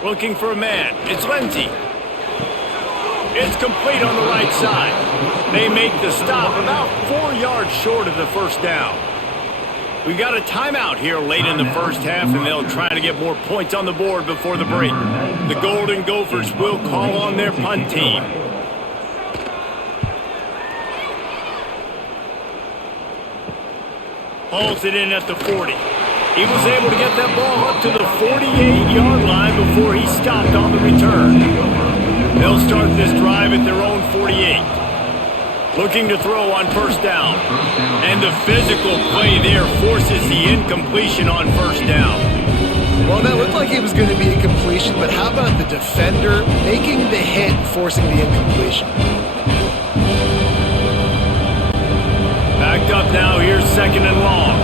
Looking for a man. It's Lindsey. It's complete on the right side. They make the stop about 4 yards short of the first down. We've got a timeout here late in the first half, and they'll try to get more points on the board before the break. The Golden Gophers will call on their punt team. Hauls it in at the 40. He was able to get that ball up to the 48-yard line before he stopped on the return. They'll start this drive at their own 48. Looking to throw on first down. And the physical play there forces the incompletion on first down. Well, that looked like it was going to be a completion, but how about the defender making the hit, forcing the incompletion? Backed up now, here's 2nd and long.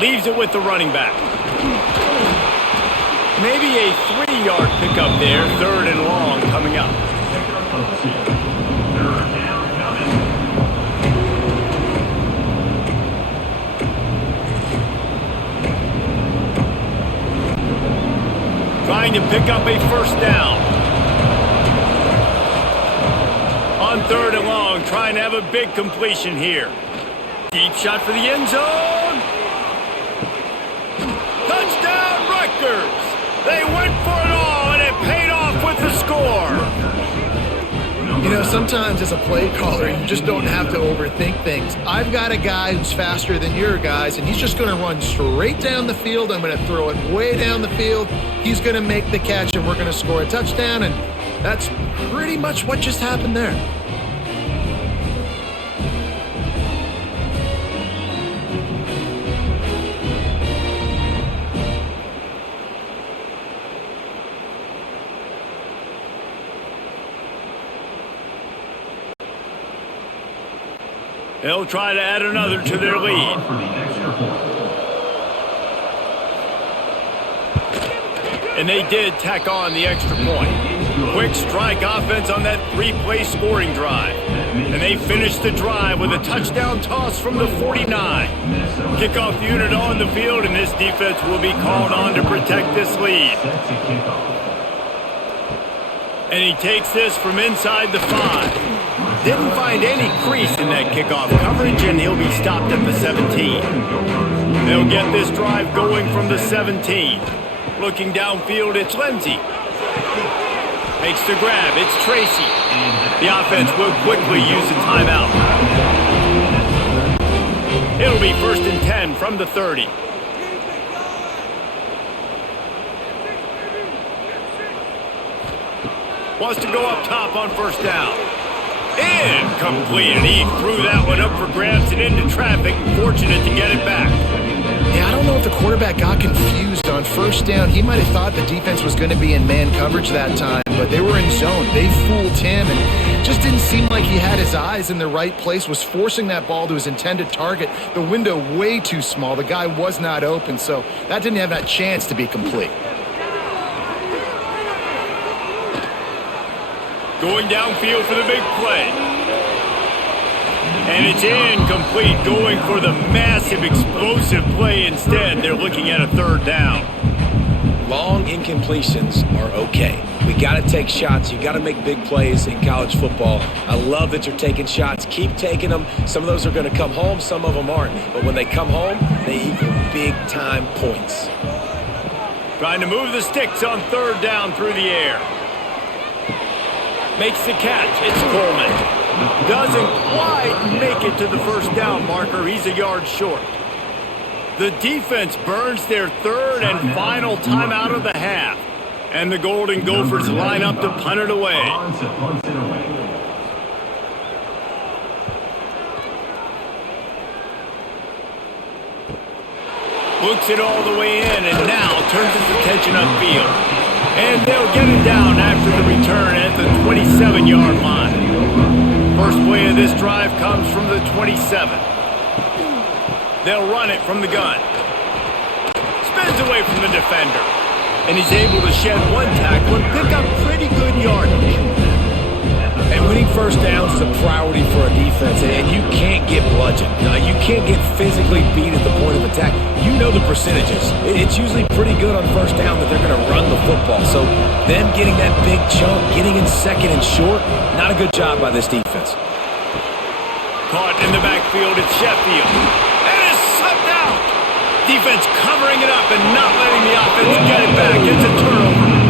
Leaves it with the running back. Maybe a 3-yard pickup there, 3rd and long coming up. Trying to pick up a first down. On 3rd and long, trying to have a big completion here. Deep shot for the end zone. Touchdown, Rutgers! They went for it all, and it paid off with the score. You know, sometimes as a play caller, you just don't have to overthink things. I've got a guy who's faster than your guys, and he's just going to run straight down the field. I'm going to throw it way down the field. He's going to make the catch, and we're going to score a touchdown, and that's pretty much what just happened there. They'll try to add another to their lead. And they did tack on the extra point. Quick strike offense on that 3-play scoring drive. And they finished the drive with a touchdown toss from the 49. Kickoff unit on the field, and this defense will be called on to protect this lead. And he takes this from inside the 5. Didn't find any crease in that kickoff coverage, and he'll be stopped at the 17. They'll get this drive going from the 17. Looking downfield, it's Lindsey. Makes the grab, it's Tracy. The offense will quickly use a timeout. It'll be 1st and 10 from the 30. Wants to go up top on first down. Incomplete, and he threw that one up for grabs and into traffic. Fortunate to get it back. Yeah, I don't know if the quarterback got confused on first down. He might have thought the defense was going to be in man coverage that time, but they were in zone. They fooled him, and just didn't seem like he had his eyes in the right place, was forcing that ball to his intended target. The window way too small. The guy was not open, so that didn't have that chance to be complete. Going downfield for the big play. And it's incomplete, going for the massive explosive play instead. They're looking at a 3rd down. Long incompletions are okay. We got to take shots. You got to make big plays in college football. I love that you're taking shots. Keep taking them. Some of those are going to come home. Some of them aren't. But when they come home, they equal big-time points. Trying to move the sticks on 3rd down through the air. Makes the catch. It's Coleman. Doesn't quite make it to the first down marker. He's a yard short. The defense burns their 3rd and final timeout of the half. And the Golden Gophers line up to punt it away. Looks it all the way in, and now turns his attention upfield. And they'll get it down after the return at the 27-yard line. First play of this drive comes from the 27. They'll run it from the gun. Spins away from the defender. And he's able to shed one tackle and pick up pretty good yardage. And winning first downs is a priority for a defense, and you can't get bludgeoned. You can't get physically beat at the point of attack. You know the percentages. It's usually pretty good on first down that they're going to run the football. So them getting that big chunk, getting in 2nd and short, not a good job by this defense. Caught in the backfield, it's Sheffield. And it's sucked out. Defense covering it up and not letting the offense get it back. It's a turnover.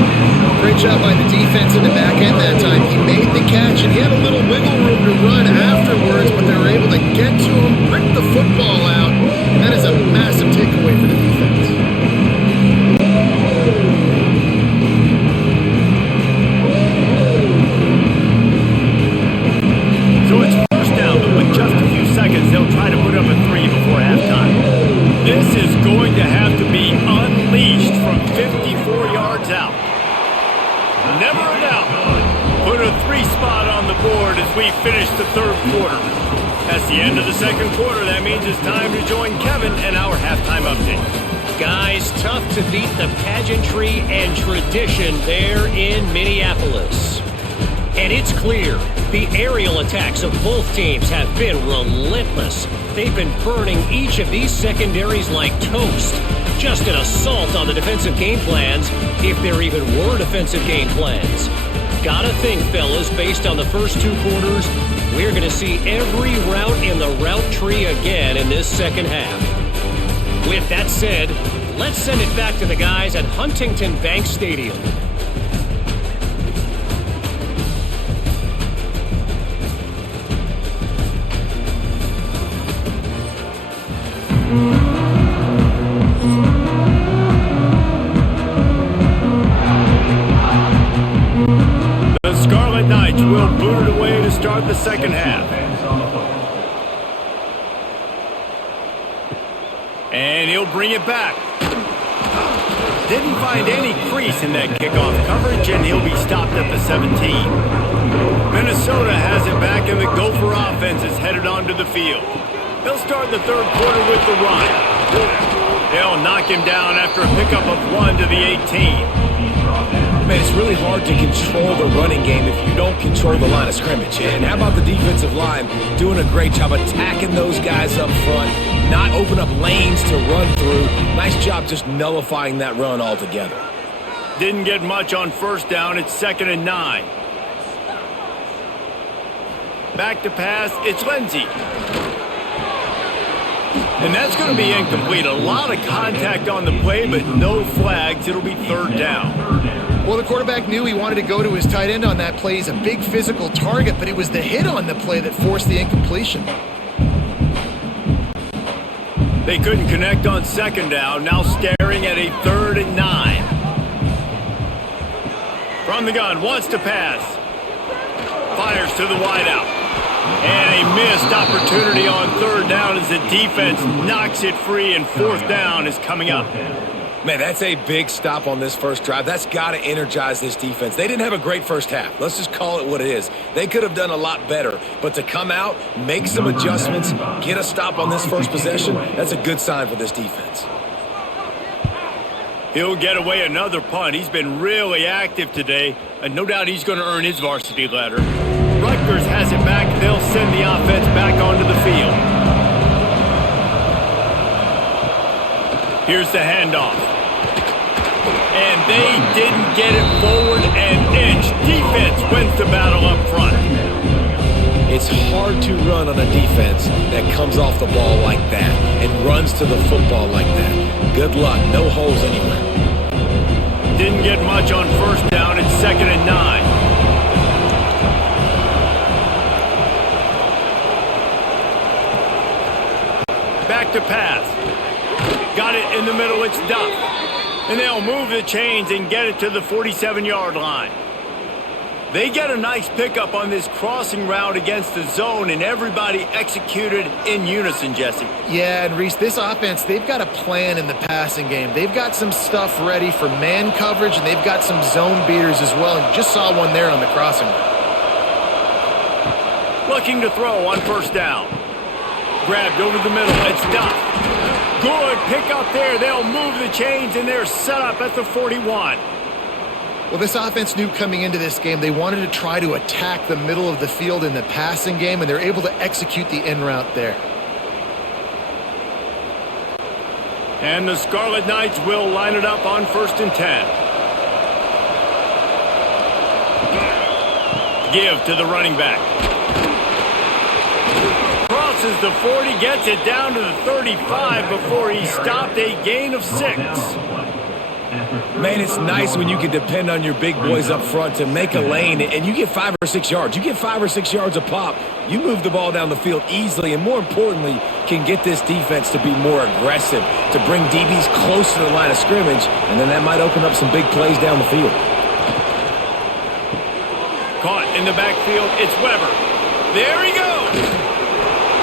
Great job by the defense in the back end that time. He made the catch, and he had a little wiggle room to run afterwards, but they were able to get to him, rip the football out, and that is a massive takeaway for the defense. out. Never a doubt. Put a 3 spot on the board as we finish the third quarter. That's the end of the second quarter. That means it's time to join Kevin and our halftime update. Guys, tough to beat the pageantry and tradition there in Minneapolis. And it's clear, the aerial attacks of both teams have been relentless. They've been burning each of these secondaries like toast. Just an assault on the defensive game plans, if there even were defensive game plans. Gotta think, fellas, based on the first 2 quarters, we're going to see every route in the route tree again in this second half. With that said, let's send it back to the guys at Huntington Bank Stadium. The Scarlet Knights will boot it away to start the second half. And he'll bring it back. Didn't find any crease in that kickoff coverage, and he'll be stopped at the 17. Minnesota has it back, and the Gopher offense is headed onto the field. They'll start the third quarter with the run. They'll knock him down after a pickup of 1 to the 18. Man, it's really hard to control the running game if you don't control the line of scrimmage. And how about the defensive line doing a great job attacking those guys up front, not open up lanes to run through. Nice job just nullifying that run altogether. Didn't get much on first down. It's 2nd and 9. Back to pass. It's Lindsey. And that's going to be incomplete. A lot of contact on the play, but no flags. It'll be 3rd down. Well, the quarterback knew he wanted to go to his tight end on that play. He's a big physical target, but it was the hit on the play that forced the incompletion. They couldn't connect on 2nd down. Now staring at a 3rd and 9. From the gun, wants to pass. Fires to the wideout. And a missed opportunity on 3rd down as the defense knocks it free, and 4th down is coming up. Man, that's a big stop on this first drive. That's got to energize this defense. They didn't have a great first half. Let's just call it what it is. They could have done a lot better. But to come out, make some adjustments, get a stop on this first possession, that's a good sign for this defense. He'll get away another punt. He's been really active today, and no doubt he's going to earn his varsity letter. Rutgers has it back. They'll send the offense back onto the field. Here's the handoff. And they didn't get it forward an inch. Defense wins the battle up front. It's hard to run on a defense that comes off the ball like that and runs to the football like that. Good luck. No holes anywhere. Didn't get much on first down. It's 2nd and 9. Back to pass. Got it in the middle. It's Duff. And they'll move the chains and get it to the 47-yard line. They get a nice pickup on this crossing route against the zone, and everybody executed in unison, Jesse. Yeah, and Reese, this offense, they've got a plan in the passing game. They've got some stuff ready for man coverage, and they've got some zone beaters as well. And you just saw one there on the crossing route. Looking to throw on first down. Grabbed over the middle. It's Duff. Good pick up there. They'll move the chains, and they're set up at the 41. Well, this offense knew coming into this game they wanted to try to attack the middle of the field in the passing game, and they're able to execute the in route there. And the Scarlet Knights will line it up on 1st and 10. Give to the running back. Crosses the 40, gets it down to the 35 before he stopped, a gain of 6. Man, it's nice when you can depend on your big boys up front to make a lane, and you get 5 or 6 yards. You get 5 or 6 yards a pop. You move the ball down the field easily, and more importantly, can get this defense to be more aggressive, to bring DBs close to the line of scrimmage, and then that might open up some big plays down the field. Caught in the backfield, it's Weber. There he goes.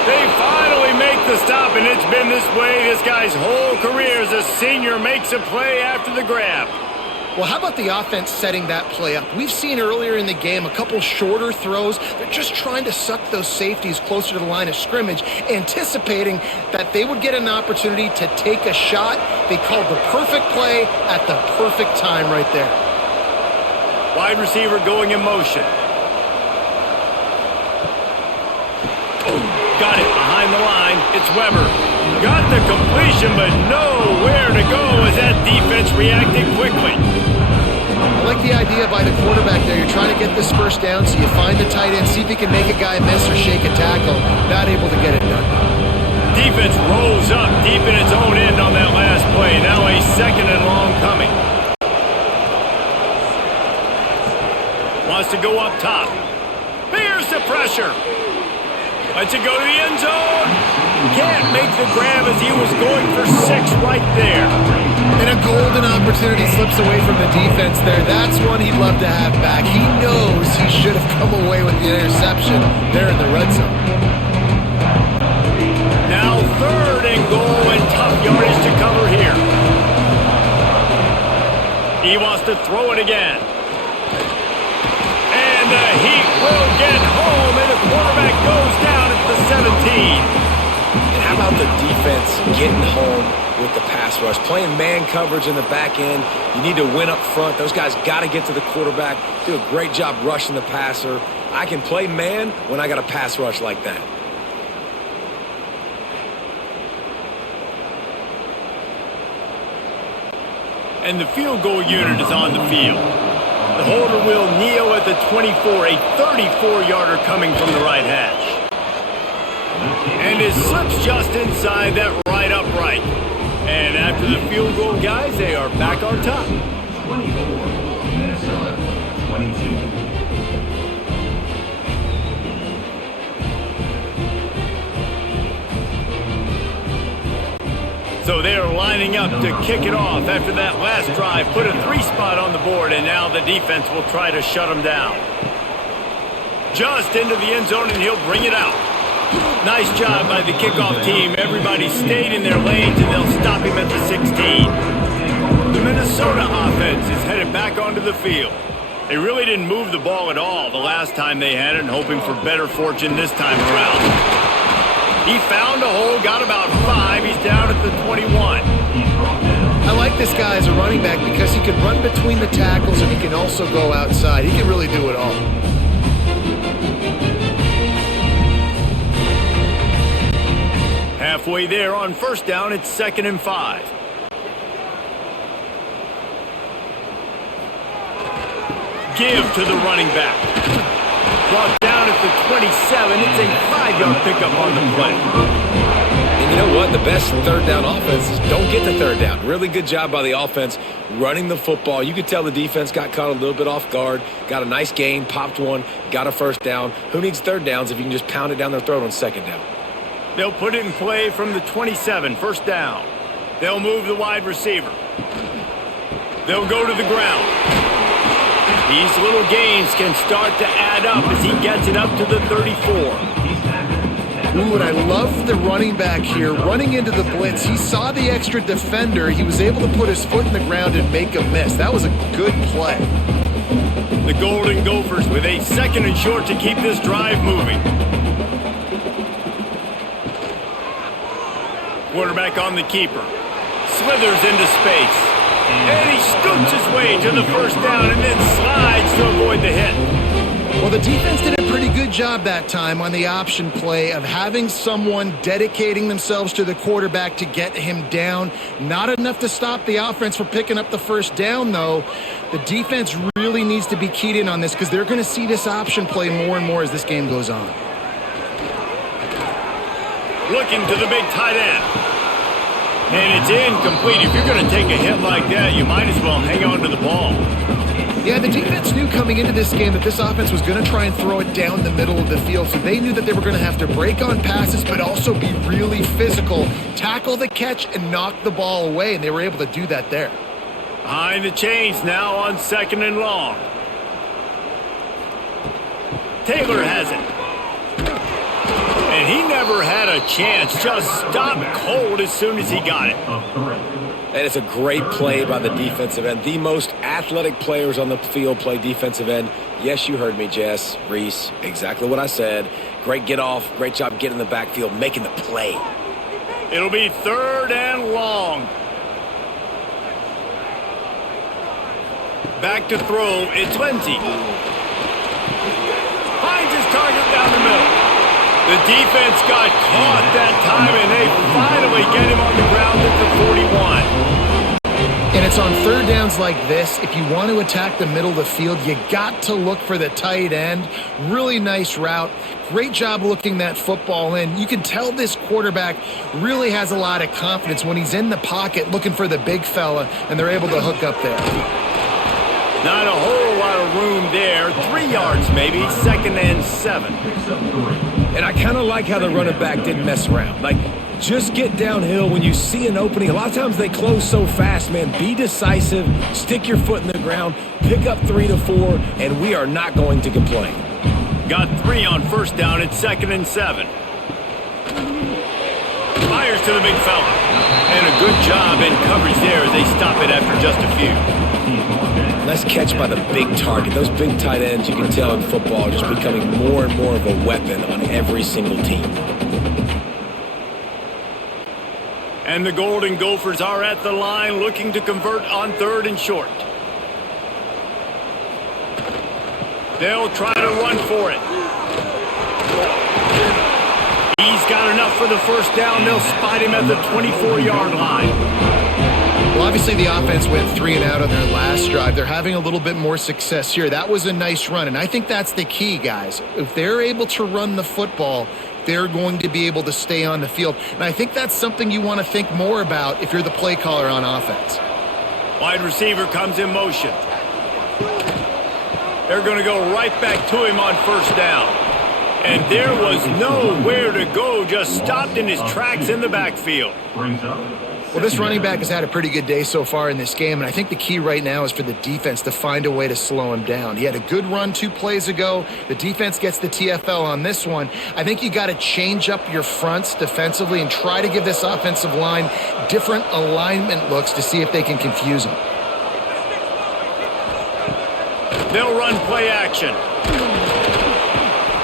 They finally make the stop, and it's been this way this guy's whole career as a senior. Makes a play after the grab. Well, how about the offense setting that play up? We've seen earlier in the game a couple shorter throws. They're just trying to suck those safeties closer to the line of scrimmage, anticipating that they would get an opportunity to take a shot. They called the perfect play at the perfect time right there. Wide receiver going in motion. Got it behind the line. It's Weber. Got the completion, but nowhere to go as that defense reacted quickly. I like the idea by the quarterback there. You're trying to get this first down, so you find the tight end, see if he can make a guy miss or shake a tackle. Not able to get it done. Defense rolls up deep in its own end on that last play. Now a 2nd and long coming. Wants to go up top. Here's the pressure. Lets it go to the end zone. Can't make the grab as he was going for 6 right there. And a golden opportunity slips away from the defense there. That's one he'd love to have back. He knows he should have come away with the interception there in the red zone. Now 3rd and goal and tough yardage to cover here. He wants to throw it again. And the Heat will get home, and the quarterback goes down at the 17. And how about the defense getting home with the pass rush? Playing man coverage in the back end. You need to win up front. Those guys got to get to the quarterback. Do a great job rushing the passer. I can play man when I got a pass rush like that. And the field goal unit is on the field. The holder will kneel at the 24, a 34-yarder coming from the right hash. And it slips just inside that right upright. And after the field goal, guys, they are back on top. 24, Minnesota, 22. So they are lining up to kick it off after that last drive. Put a 3-spot on the board, and now the defense will try to shut them down. Just into the end zone, and he'll bring it out. Nice job by the kickoff team. Everybody stayed in their lanes, and they'll stop him at the 16. The Minnesota offense is headed back onto the field. They really didn't move the ball at all the last time they had it, and hoping for better fortune this time around. He found a hole, got about 5. He's down at the 21. I like this guy as a running back because he can run between the tackles and he can also go outside. He can really do it all. Halfway there on 1st down, it's 2nd and 5. Give to the running back. Brought down at the 27. It's a 5-yard pickup on the play. And you know what? The best 3rd down offenses don't get the 3rd down. Really good job by the offense running the football. You could tell the defense got caught a little bit off guard. Got a nice gain, popped one, got a 1st down. Who needs 3rd downs if you can just pound it down their throat on 2nd down? They'll put it in play from the 27, 1st down. They'll move the wide receiver. They'll go to the ground. These little gains can start to add up as he gets it up to the 34. Ooh, and I love the running back here running into the blitz. He saw the extra defender. He was able to put his foot in the ground and make a miss. That was a good play. The Golden Gophers with a 2nd and short to keep this drive moving. Quarterback on the keeper. Slithers into space. And he scoots his way to the 1st down and then slides to avoid the hit. Well, the defense did a pretty good job that time on the option play of having someone dedicating themselves to the quarterback to get him down. Not enough to stop the offense from picking up the 1st down, though. The defense really needs to be keyed in on this because they're going to see this option play more and more as this game goes on. Looking to the big tight end. And it's incomplete. If you're going to take a hit like that, you might as well hang on to the ball. Yeah, the defense knew coming into this game that this offense was going to try and throw it down the middle of the field, so they knew that they were going to have to break on passes but also be really physical, tackle the catch, and knock the ball away, and they were able to do that there. Behind the chains now on 2nd and long. Taylor has it. And he never had a chance. Just stopped cold as soon as he got it. And it's a great play by the defensive end. The most athletic players on the field play defensive end. Yes, you heard me, Jess, Reese, exactly what I said. Great get off, great job getting in the backfield, making the play. It'll be 3rd and long. Back to throw, it's Lindsey. Finds his target down the middle. The defense got caught that time, and they finally get him on the ground at the 41. And it's on 3rd downs like this. If you want to attack the middle of the field, you got to look for the tight end. Really nice route. Great job looking that football in. You can tell this quarterback really has a lot of confidence when he's in the pocket looking for the big fella, and they're able to hook up there. Not a whole lot of room there. 3 yards maybe, 2nd and 7. And I kind of like how the running back didn't mess around. Like, just get downhill when you see an opening. A lot of times they close so fast, man. Be decisive, stick your foot in the ground, pick up 3 to 4, and we are not going to complain. Got 3 on 1st down. It's 2nd and 7. Fires to the big fella. And a good job in coverage there as they stop it after just a few. Nice catch by the big target. Those big tight ends, you can tell in football, are just becoming more and more of a weapon on every single team. And the Golden Gophers are at the line looking to convert on 3rd and short. They'll try to run for it. He's got enough for the 1st down. They'll spot him at the 24-yard line. Well, obviously the offense went 3 and out on their last drive. They're having a little bit more success here. That was a nice run, and I think that's the key, guys. If they're able to run the football, they're going to be able to stay on the field. And I think that's something you want to think more about if you're the play caller on offense. Wide receiver comes in motion. They're going to go right back to him on 1st down. And there was nowhere to go, just stopped in his tracks in the backfield. Well, this running back has had a pretty good day so far in this game, and I think the key right now is for the defense to find a way to slow him down. He had a good run 2 plays ago. The defense gets the TFL on this one. I think you got to change up your fronts defensively and try to give this offensive line different alignment looks to see if they can confuse him. They'll run play action.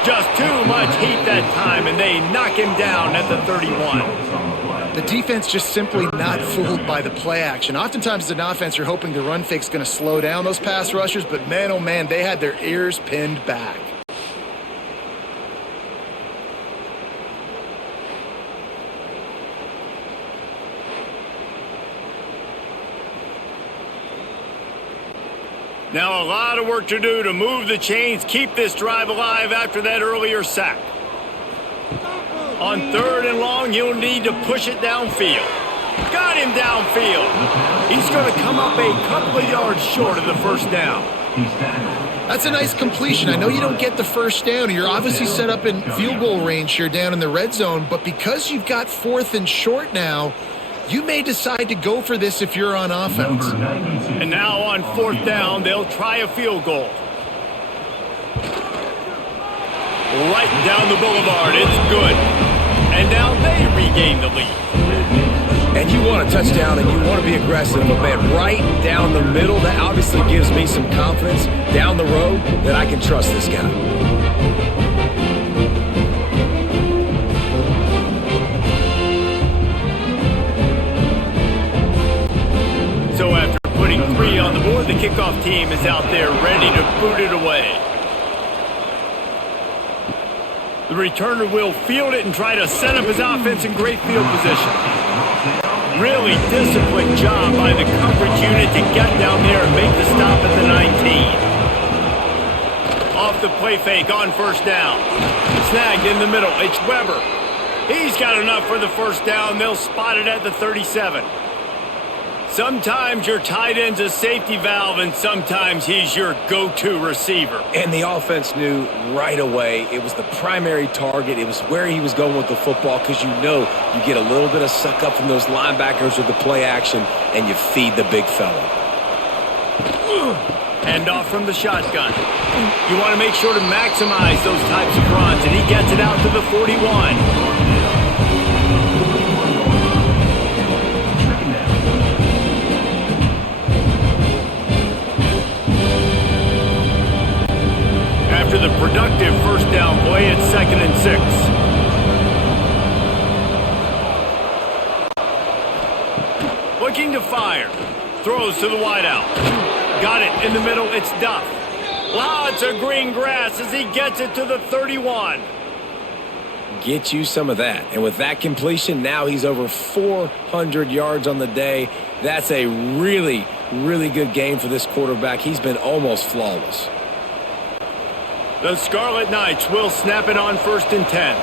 Just too much heat that time, and they knock him down at the 31. The defense just simply not fooled by the play action. Oftentimes as an offense, you're hoping the run fake's going to slow down those pass rushers, but man, oh man, they had their ears pinned back. Now a lot of work to do to move the chains, keep this drive alive after that earlier sack. On 3rd and long, he'll need to push it downfield. Got him downfield. He's going to come up a couple of yards short of the 1st down. That's a nice completion. I know you don't get the 1st down. You're obviously set up in field goal range here down in the red zone, but because you've got 4th and short now, you may decide to go for this if you're on offense. And now on 4th down, they'll try a field goal. Right down the boulevard, it's good. And now they regain the lead. And you want a touchdown and you want to be aggressive, but man, right down the middle, that obviously gives me some confidence down the road that I can trust this guy. So after putting 3 on the board, the kickoff team is out there ready to boot it away. The returner will field it and try to set up his offense in great field position. Really disciplined job by the coverage unit to get down there and make the stop at the 19. Off the play fake on 1st down. Snagged in the middle. It's Weber. He's got enough for the 1st down. They'll spot it at the 37. Sometimes your tight end's a safety valve, and sometimes he's your go-to receiver. And the offense knew right away it was the primary target. It was where he was going with the football because you know you get a little bit of suck up from those linebackers with the play action, and you feed the big fella. Hand off from the shotgun. You want to make sure to maximize those types of runs, and he gets it out to the 41. productive first down play at 2nd and 6. Looking to fire. Throws to the wideout. Got it in the middle. It's Duff. Lots of green grass as he gets it to the 31. Get you some of that. And with that completion, now he's over 400 yards on the day. That's a really, really good game for this quarterback. He's been almost flawless. The Scarlet Knights will snap it on 1st and 10.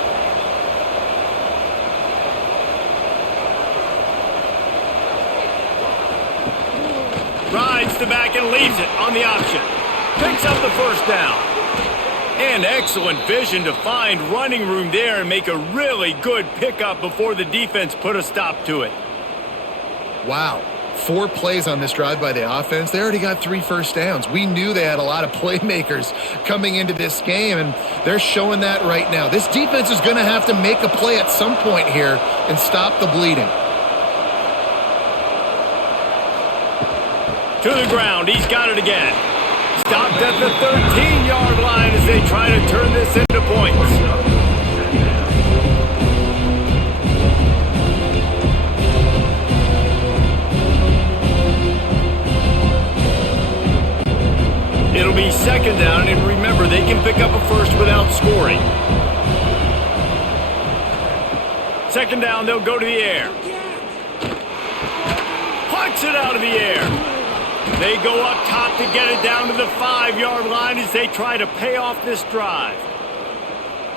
Rides the back and leaves it on the option. Picks up the first down. And excellent vision to find running room there and make a really good pickup before the defense put a stop to it. Wow. 4 plays on this drive by the offense. They already got 3 first downs. We knew they had a lot of playmakers coming into this game, and they're showing that right now. This defense is going to have to make a play at some point here and stop the bleeding. To the ground. He's got it again. Stopped at the 13-yard line as they try to turn this into points. It'll be 2nd down, and remember, they can pick up a first without scoring. 2nd down, they'll go to the air. Plucks it out of the air. They go up top to get it down to the 5-yard line as they try to pay off this drive.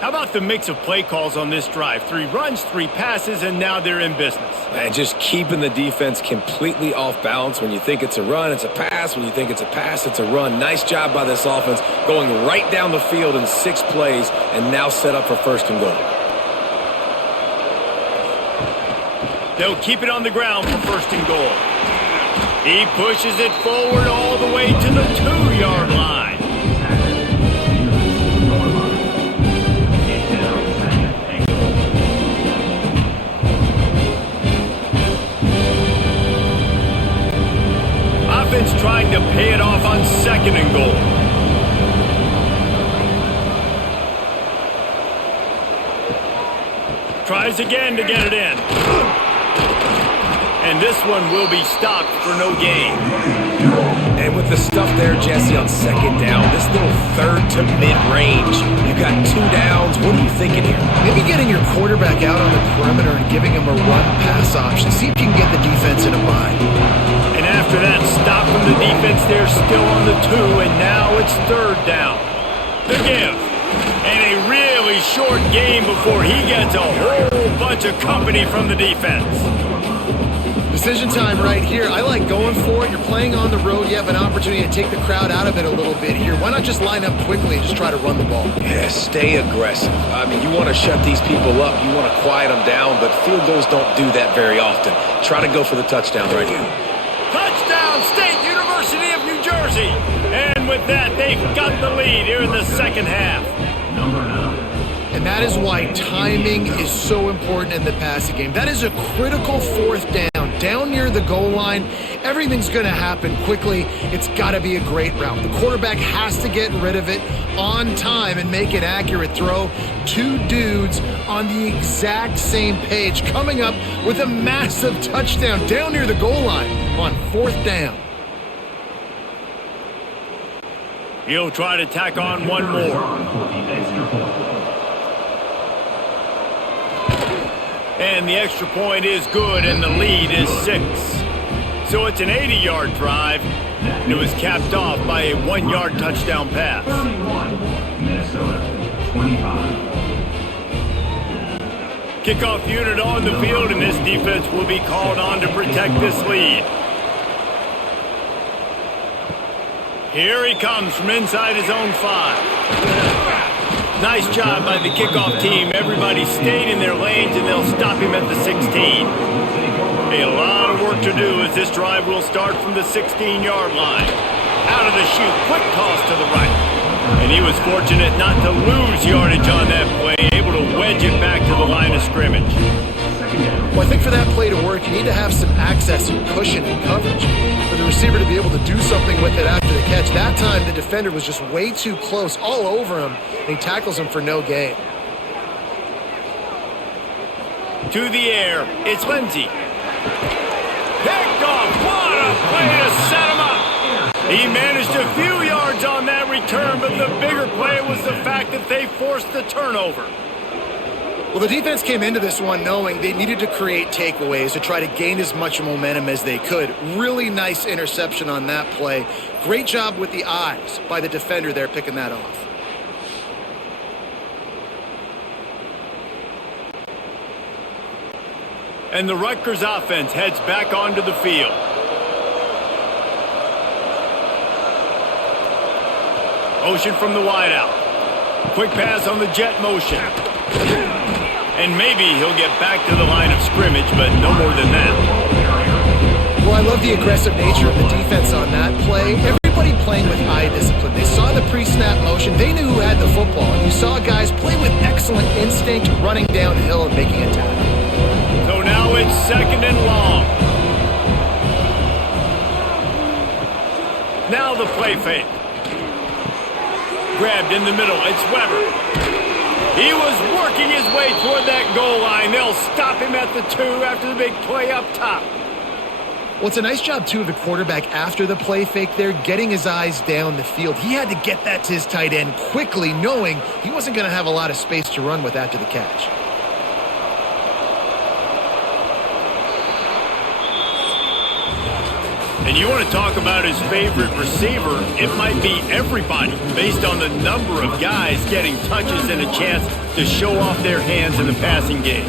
How about the mix of play calls on this drive? 3 runs, 3 passes, and now they're in business. And just keeping the defense completely off balance. When you think it's a run, it's a pass. When you think it's a pass, it's a run. Nice job by this offense going right down the field in 6 plays and now set up for 1st and goal. They'll keep it on the ground for 1st and goal. He pushes it forward all the way to the 2-yard line. Offense trying to pay it off on 2nd and goal. Tries again to get it in. And this one will be stopped for no gain. And with the stuff there, Jesse, on 2nd down, this little 3rd to mid-range, you got 2 downs. What are you thinking here? Maybe getting your quarterback out on the perimeter and giving him a run-pass option. See if you can get the defense in a bind. And after that stop from the defense, they're still on the 2, and now it's 3rd down. The give. And a really short game before he gets a whole bunch of company from the defense. Decision time right here. I like going for it. You're playing on the road. You have an opportunity to take the crowd out of it a little bit here. Why not just line up quickly and just try to run the ball? Yeah, stay aggressive. I mean, you want to shut these people up. You want to quiet them down, but field goals don't do that very often. Try to go for the touchdown right here. Touchdown, State University of New Jersey. And with that, they've got the lead here in the 2nd half. And that is why timing is so important in the passing game. That is a critical 4th down. Down near the goal line, everything's going to happen quickly. It's got to be a great route. The quarterback has to get rid of it on time and make an accurate throw. 2 dudes on the exact same page coming up with a massive touchdown down near the goal line on 4th down. He'll try to tack on one more. And the extra point is good, and the lead is 6. So it's an 80-yard drive, and it was capped off by a 1-yard touchdown pass. 31, Minnesota, 25. Kickoff unit on the field, and this defense will be called on to protect this lead. Here he comes from inside his own 5. Nice job by the kickoff team. Everybody stayed in their lanes, and they'll stop him at the 16. A lot of work to do as this drive will start from the 16-yard line. Out of the chute, quick toss to the right. And he was fortunate not to lose yardage on that play, able to wedge it back to the line of scrimmage. Well, I think for that play to work, you need to have some access and cushion and coverage. For the receiver to be able to do something with it after the catch, that's that time, the defender was just way too close, all over him, and he tackles him for no gain. To the air, it's Lindsey. Picked off. What a play to set him up. He managed a few yards on that return, but the bigger play was the fact that they forced the turnover. Well, the defense came into this one knowing they needed to create takeaways to try to gain as much momentum as they could. Really nice interception on that play. Great job with the eyes by the defender there picking that off. And the Rutgers offense heads back onto the field. Motion from the wideout. Quick pass on the jet motion. And maybe he'll get back to the line of scrimmage, but no more than that. Well, I love the aggressive nature of the defense on that play. Everybody playing with eye discipline. They saw the pre-snap motion. They knew who had the football. And you saw guys play with excellent instinct, running downhill and making a tackle. So now it's 2nd and long. Now the play fake. Grabbed in the middle. It's Weber. He was working his way toward that goal line. They'll stop him at the 2 after the big play up top. Well, it's a nice job, too, of the quarterback after the play fake there, getting his eyes down the field. He had to get that to his tight end quickly, knowing he wasn't going to have a lot of space to run with after the catch. And you want to talk about his favorite receiver, it might be everybody based on the number of guys getting touches and a chance to show off their hands in the passing game.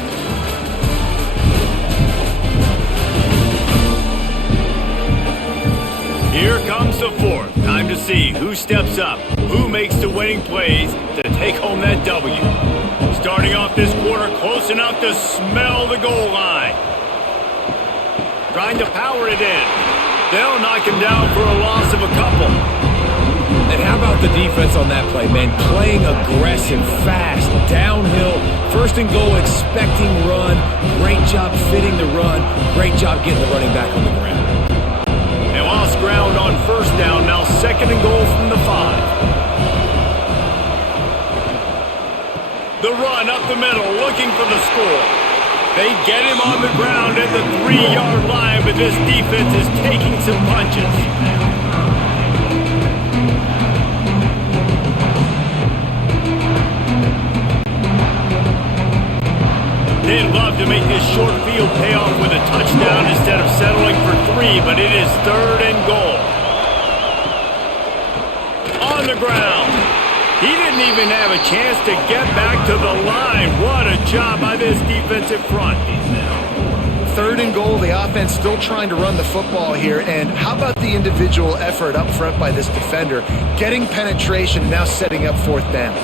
Here comes the 4th. Time to see who steps up, who makes the winning plays to take home that W. Starting off this quarter close enough to smell the goal line. Trying to power it in. They'll knock him down for a loss of a couple. And how about the defense on that play, man? Playing aggressive, fast, downhill, 1st and goal, expecting run. Great job fitting the run. Great job getting the running back on the ground. And lost ground on 1st down. Now 2nd and goal from the 5. The run up the middle, looking for the score. They get him on the ground at the 3-yard line, but this defense is taking some punches. They'd love to make this short field pay off with a touchdown instead of settling for 3, but it is 3rd and goal. On the ground. He didn't even have a chance to get back to the line. What a job by this defensive front. 3rd and goal, the offense still trying to run the football here. And how about the individual effort up front by this defender? Getting penetration, now setting up 4th down.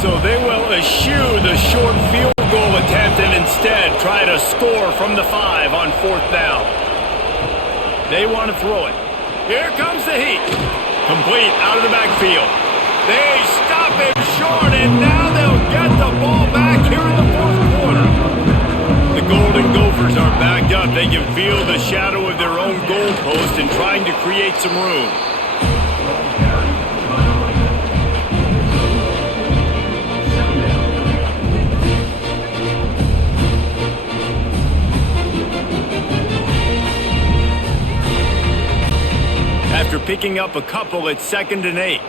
So they will eschew the short field goal attempt and instead try to score from the 5 on 4th down. They want to throw it. Here comes the heat. Complete out of the backfield. They stop him short, and now they'll get the ball back here in the 4th quarter. The Golden Gophers are backed up. They can feel the shadow of their own goalpost and trying to create some room. After picking up a couple, it's 2nd and 8.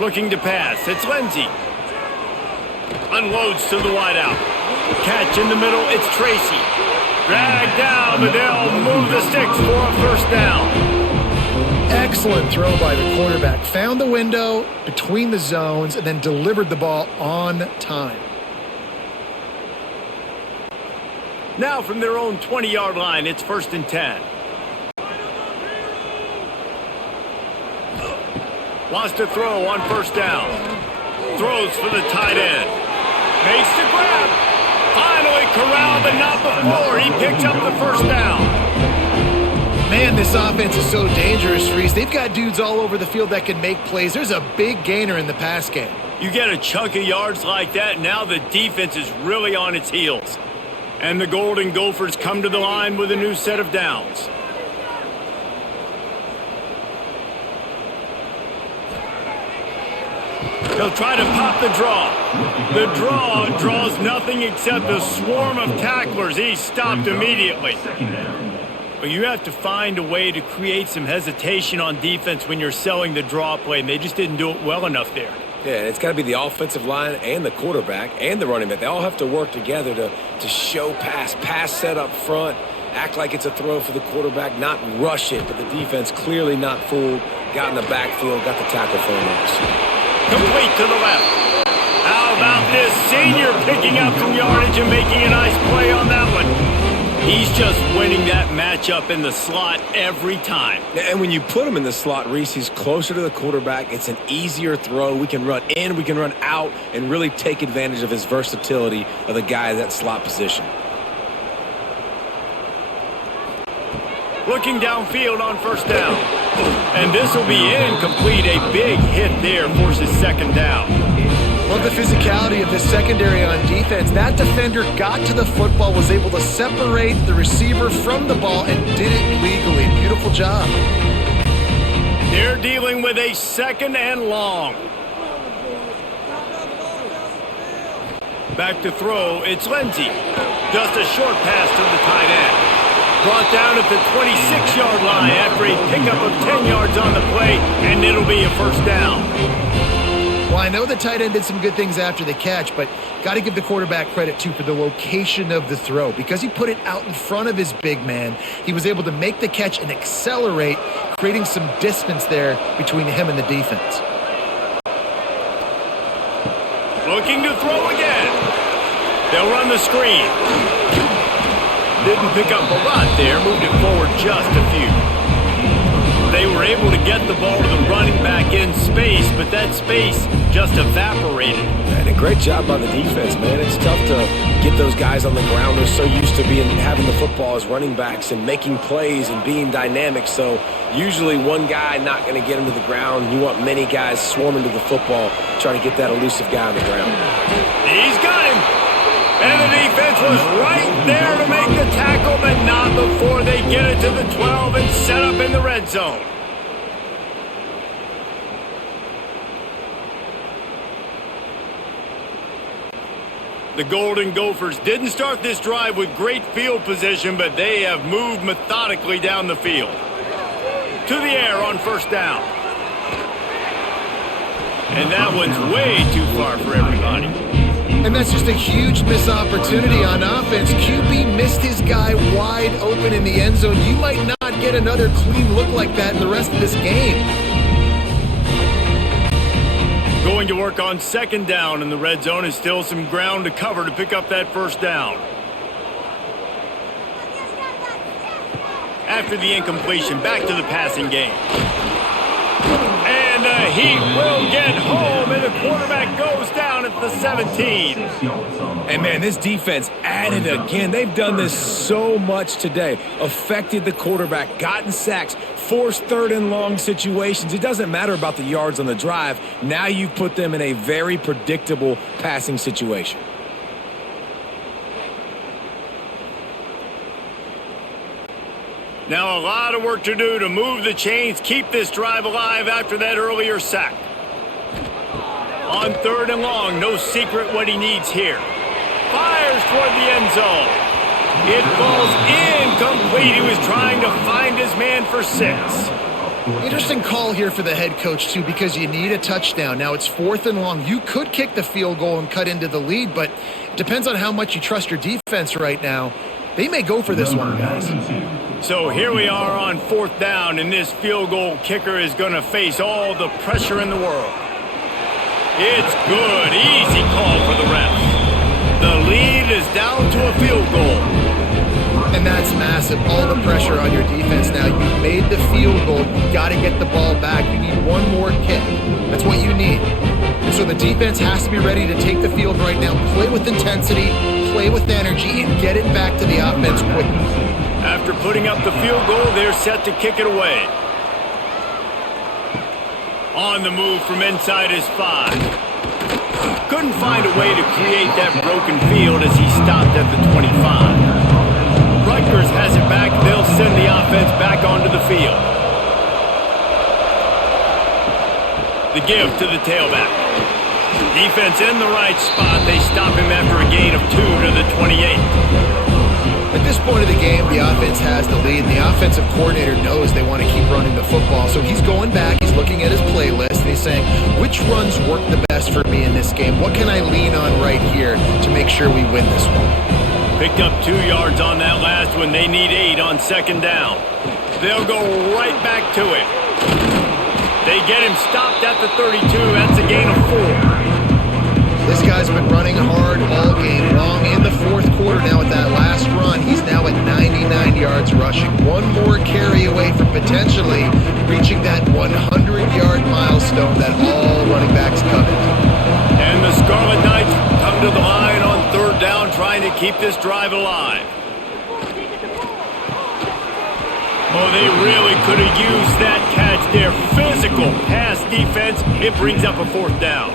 Looking to pass. It's Lindsey. Unloads to the wideout. Catch in the middle. It's Tracy. Dragged down, but they'll move the sticks for a 1st down. Excellent throw by the quarterback. Found the window between the zones and then delivered the ball on time. Now from their own 20-yard line, it's 1st and 10. Wants to throw on 1st down. Throws for the tight end. Makes the grab. Finally corralled, but not before. He picks up the 1st down. Man, this offense is so dangerous, Reese. They've got dudes all over the field that can make plays. There's a big gainer in the pass game. You get a chunk of yards like that, now the defense is really on its heels. And the Golden Gophers come to the line with a new set of downs. He'll try to pop the draw. The draw draws nothing except a swarm of tacklers. He's stopped immediately. Well, you have to find a way to create some hesitation on defense when you're selling the draw play, and they just didn't do it well enough there. Yeah, and it's got to be the offensive line and the quarterback and the running back. They all have to work together to show pass set up front, act like it's a throw for the quarterback, not rush it. But the defense clearly not fooled, got in the backfield, got the tackle for a loss. Complete to the left. How about this senior picking up some yardage and making a nice play on that one? He's just winning that matchup in the slot every time. And when you put him in the slot, Reese, he's closer to the quarterback. It's an easier throw. We can run in, we can run out, and really take advantage of his versatility of the guy in that slot position. Looking downfield on first down. And this will be incomplete. A big hit there forces second down. Love the physicality of this secondary on defense. That defender got to the football, was able to separate the receiver from the ball, and did it legally. Beautiful job. They're dealing with a second and long. Back to throw, it's Lindsey. Just a short pass to the tight end. Brought down at the 26-yard line after a pickup of 10 yards on the play, and it'll be a first down. Well, I know the tight end did some good things after the catch, but got to give the quarterback credit, too, for the location of the throw. Because he put it out in front of his big man, he was able to make the catch and accelerate, creating some distance there between him and the defense. Looking to throw again. They'll run the screen. Didn't pick up a lot there, moved it forward just a few. They were able to get the ball to the running back in space, but that space just evaporated. And a great job by the defense, man. It's tough to get those guys on the ground. They're so used to having the football as running backs and making plays and being dynamic. So usually one guy not going to get him to the ground. You want many guys swarming to the football, trying to get that elusive guy on the ground. He's got him. And the defense was right there to make the tackle, but not before they get it to the 12 and set up in the red zone. The Golden Gophers didn't start this drive with great field position, but they have moved methodically down the field. To the air on first down. And that one's way too far for everybody. And that's just a huge missed opportunity on offense. QB missed his guy wide open in the end zone. You might not get another clean look like that in the rest of this game. Going to work on second down in the red zone, is still some ground to cover to pick up that first down. After the incompletion, back to the passing game. And he will get home, and the quarterback goes down at the 17. And, man, this defense added again. They've done this so much today. Affected the quarterback, gotten sacks, forced third and long situations. It doesn't matter about the yards on the drive. Now you've put them in a very predictable passing situation. Now a lot of work to do to move the chains, keep this drive alive after that earlier sack. On third and long, no secret what he needs here. Fires toward the end zone. It falls incomplete. He was trying to find his man for 6. Interesting call here for the head coach, too, because you need a touchdown. Now it's fourth and long. You could kick the field goal and cut into the lead, but it depends on how much you trust your defense right now. They may go for this one, guys. So here we are on fourth down, and this field goal kicker is going to face all the pressure in the world. It's good. Easy call for the refs. The lead is down to a field goal. And that's massive. All the pressure on your defense now. You made the field goal. You got to get the ball back. You need one more kick. That's what you need. And so the defense has to be ready to take the field right now, play with intensity, play with energy, and get it back to the offense quickly. After putting up the field goal, they're set to kick it away. On the move from inside his 5. Couldn't find a way to create that broken field as he stopped at the 25. Rutgers has it back. They'll send the offense back onto the field. The give to the tailback. Defense in the right spot. They stop him after a gain of 2 to the 28. At this point of the game, the offense has the lead, and the offensive coordinator knows they want to keep running the football. So he's going back, he's looking at his playlist, and he's saying, which runs work the best for me in this game? What can I lean on right here to make sure we win this one? Picked up 2 yards on that last one. They need 8 on second down. They'll go right back to it. They get him stopped at the 32. That's a gain of 4. This guy's been running hard all game long. In the fourth quarter now with that last run, he's now at 99 yards rushing. One more carry away from potentially reaching that 100-yard milestone that all running backs covet. And the Scarlet Knights come to the line on third down, trying to keep this drive alive. Oh, they really could have used that catch there. Physical pass defense. It brings up a fourth down.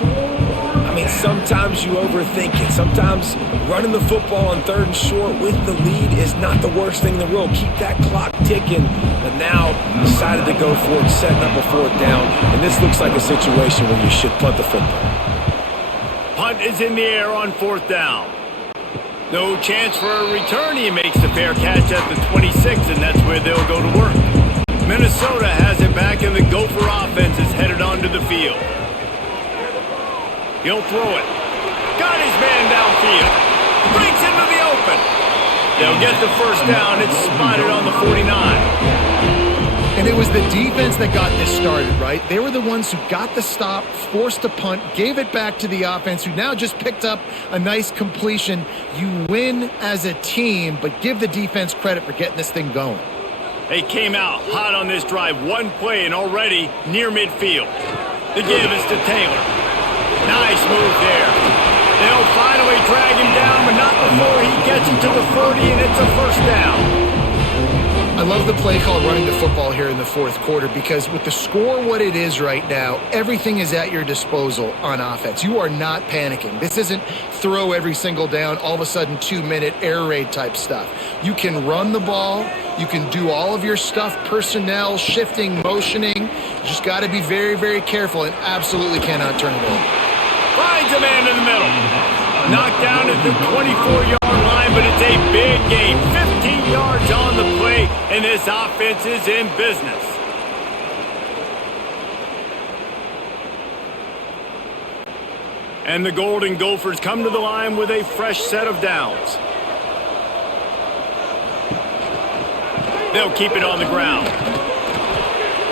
I mean, sometimes you overthink it. Sometimes running the football on third and short with the lead is not the worst thing in the world. Keep that clock ticking. But now decided to go for it, setting up a fourth down. And this looks like a situation where you should punt the football. Punt is in the air on fourth down. No chance for a return. He makes the fair catch at the 26, and that's where they'll go to work. Minnesota has it back, and the Gopher offense is headed onto the field. He'll throw it. Got his man downfield. Breaks into the open. They'll get the first down. It's spotted on the 49. And it was the defense that got this started, right? They were the ones who got the stop, forced a punt, gave it back to the offense, who now just picked up a nice completion. You win as a team, but give the defense credit for getting this thing going. They came out hot on this drive. One play and already near midfield. The give is to Taylor. Nice move there. They'll finally drag him down, but not before he gets it to the 40, and it's a first down. I love the play call running the football here in the fourth quarter, because with the score what it is right now, everything is at your disposal on offense. You are not panicking. This isn't throw every single down, all of a sudden 2-minute air raid type stuff. You can run the ball. You can do all of your stuff, personnel, shifting, motioning. You just got to be very, very careful and absolutely cannot turn it over. Finds a man in the middle. Knocked down at the 24-yard line, but it's a big gain. 15 yards on the play, and this offense is in business. And the Golden Gophers come to the line with a fresh set of downs. They'll keep it on the ground.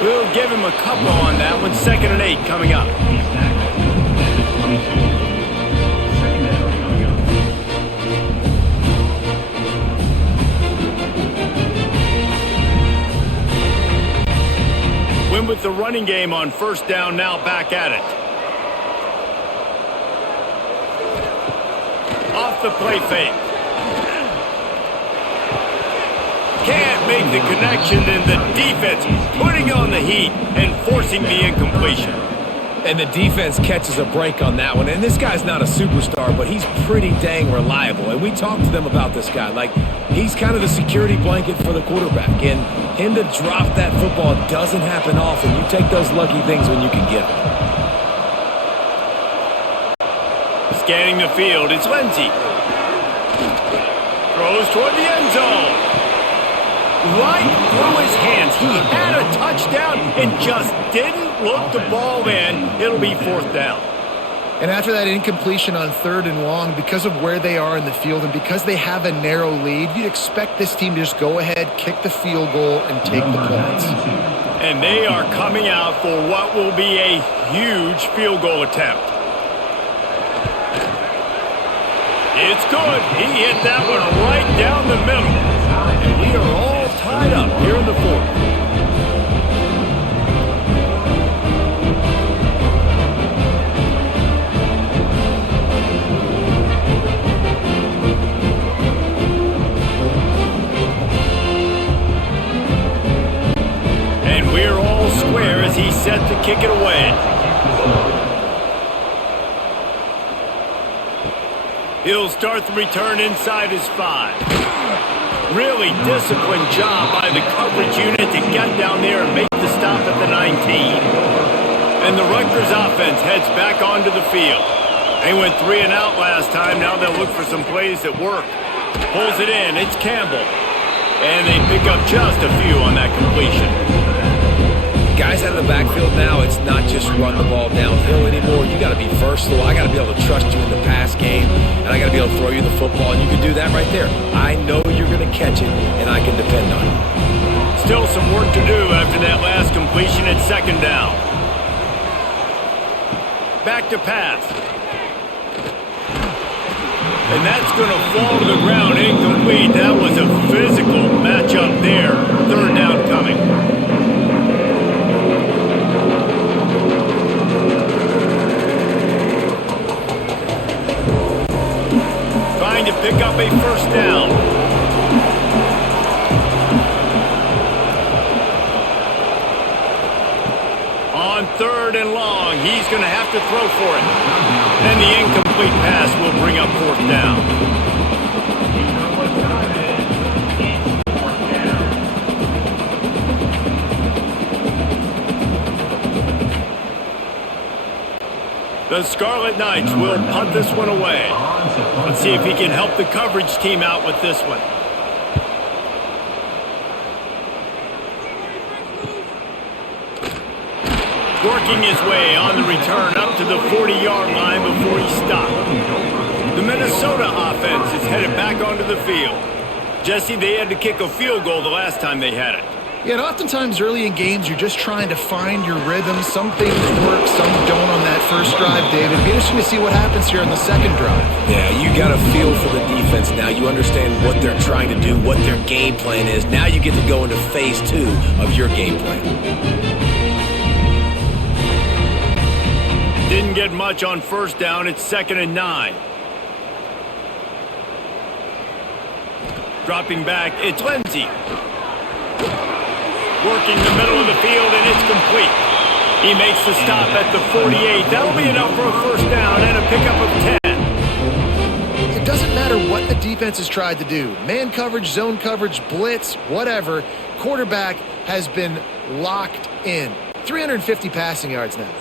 We'll give him a couple on that one. 2nd and 8 coming up. Win with the running game on first down, now back at it. Off the play fake. Can't make the connection, and the defense putting on the heat and forcing the incompletion. And the defense catches a break on that one. And this guy's not a superstar, but he's pretty dang reliable. And we talked to them about this guy. Like, he's kind of the security blanket for the quarterback. And him to drop that football doesn't happen often. You take those lucky things when you can get them. Scanning the field, it's Lindsey. Throws toward the end zone. Right through his hands. He had a touchdown and just didn't look the ball in. It'll be fourth down. And after that incompletion on 3rd and long, because of where they are in the field and because they have a narrow lead, you'd expect this team to just go ahead, kick the field goal, and take the points. And they are coming out for what will be a huge field goal attempt. It's good. He hit that one right down the middle. And we are all tied up here in the fourth. And we're all square as he's set to kick it away. He'll start the return inside his 5. Really disciplined job by the coverage unit to get down there and make the stop at the 19. And the Rutgers offense heads back onto the field. They went 3 and out last time. Now they'll look for some plays that work. Pulls it in. It's Campbell. And they pick up just a few on that completion. Guys out of the backfield now, it's not just run the ball downhill anymore. You got to be versatile. I got to be able to trust you in the pass game, and I got to be able to throw you the football, and you can do that right there. I know you're going to catch it, and I can depend on it. Still some work to do after that last completion at 2nd down. Back to pass. And that's going to fall to the ground incomplete. That was a physical matchup there. 3rd down coming. Trying to pick up a 1st down. On 3rd and long, he's going to have to throw for it. And the incomplete pass will bring up 4th down. The Scarlet Knights will punt this one away. Let's see if he can help the coverage team out with this one. Working his way on the return up to the 40-yard line before he stopped. The Minnesota offense is headed back onto the field. Jesse, they had to kick a field goal the last time they had it. Yeah, and oftentimes early in games, you're just trying to find your rhythm. Some things work, some don't on that first drive, David. It'll be interesting to see what happens here on the 2nd drive. Yeah, you got a feel for the defense now. You understand what they're trying to do, what their game plan is. Now you get to go into phase 2 of your game plan. Didn't get much on 1st down. It's 2nd and 9. Dropping back, it's Lindsey. Working the middle of the field, and it's complete. He makes the stop at the 48. That'll be enough for a 1st down and a pickup of 10. It doesn't matter what the defense has tried to do. Man coverage, zone coverage, blitz, whatever. Quarterback has been locked in. 350 passing yards now.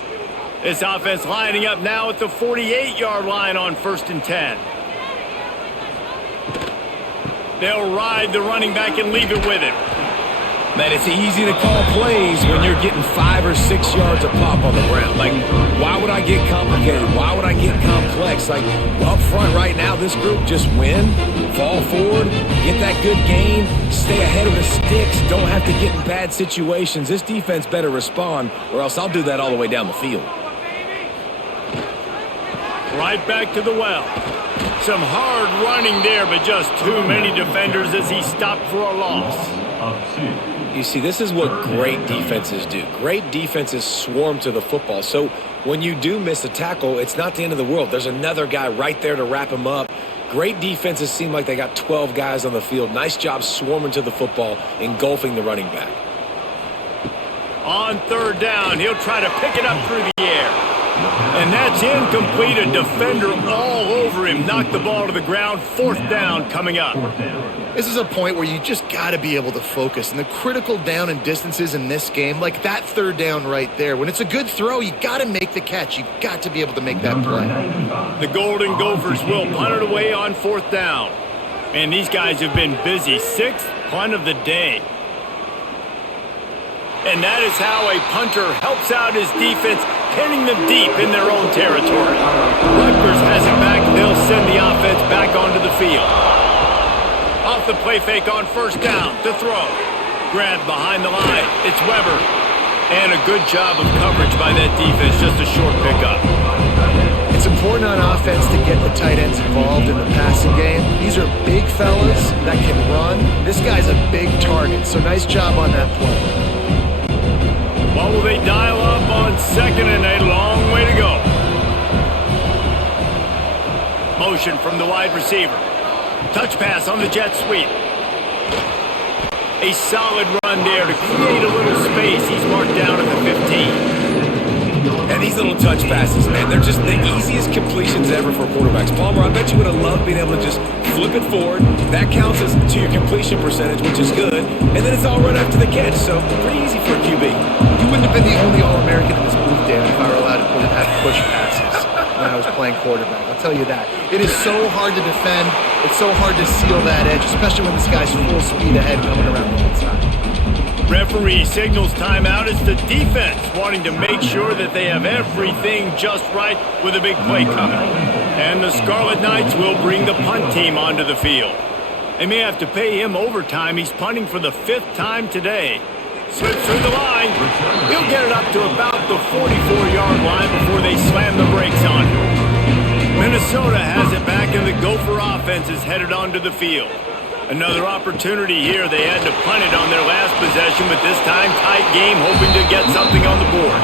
This offense lining up now at the 48-yard line on 1st and 10. They'll ride the running back and leave it with him. Man, it's easy to call plays when you're getting 5 or 6 yards a pop on the ground. Like, why would I get complicated? Why would I get complex? Like, up front right now, this group just win, fall forward, get that good gain, stay ahead of the sticks, don't have to get in bad situations. This defense better respond, or else I'll do that all the way down the field. Right back to the well. Some hard running there, but just too many defenders as he stopped for a loss. You see, this is what great defenses do. Great defenses swarm to the football. So when you do miss a tackle, it's not the end of the world. There's another guy right there to wrap him up. Great defenses seem like they got 12 guys on the field. Nice job swarming to the football, engulfing the running back. On 3rd down, he'll try to pick it up through the air. And that's incomplete. A defender all over him. Knocked the ball to the ground. 4th down coming up. This is a point where you just got to be able to focus. And the critical down and distances in this game, like that 3rd down right there, when it's a good throw, you got to make the catch. You got to be able to make that play. The Golden Gophers will punt it away on 4th down. And these guys have been busy. 6th punt of the day. And that is how a punter helps out his defense, pinning them deep in their own territory. Rutgers has it back. They'll send the offense back onto the field. Off the play fake on 1st down to throw. Grabbed behind the line. It's Weber. And a good job of coverage by that defense. Just a short pickup. It's important on offense to get the tight ends involved in the passing game. These are big fellas that can run. This guy's a big target, so nice job on that play. What will they dial up on 2nd and a long way to go? Motion from the wide receiver. Touch pass on the jet sweep. A solid run there to create a little space. He's marked down at the 15. And these little little touch passes, man. They're just the easiest completions ever for quarterbacks. Palmer, I bet you would have loved being able to just flip it forward. That counts as to your completion percentage, which is good. And then it's all right after the catch, so pretty easy for a QB. You wouldn't have been the only All-American in this booth, Dan, if I were allowed to have push passes when I was playing quarterback. I'll tell you that. It is so hard to defend. It's so hard to seal that edge, especially when this guy's full speed ahead coming around the inside. Referee signals timeout. It's the defense wanting to make sure that they have everything just right with a big play coming. And the Scarlet Knights will bring the punt team onto the field. They may have to pay him overtime. He's punting for the 5th time today. Slips through the line. He'll get it up to about the 44-yard line before they slam the brakes on him. Minnesota has it back, and the Gopher offense is headed onto the field. Another opportunity here. They had to punt it on their last possession, but this time tight game, hoping to get something on the board.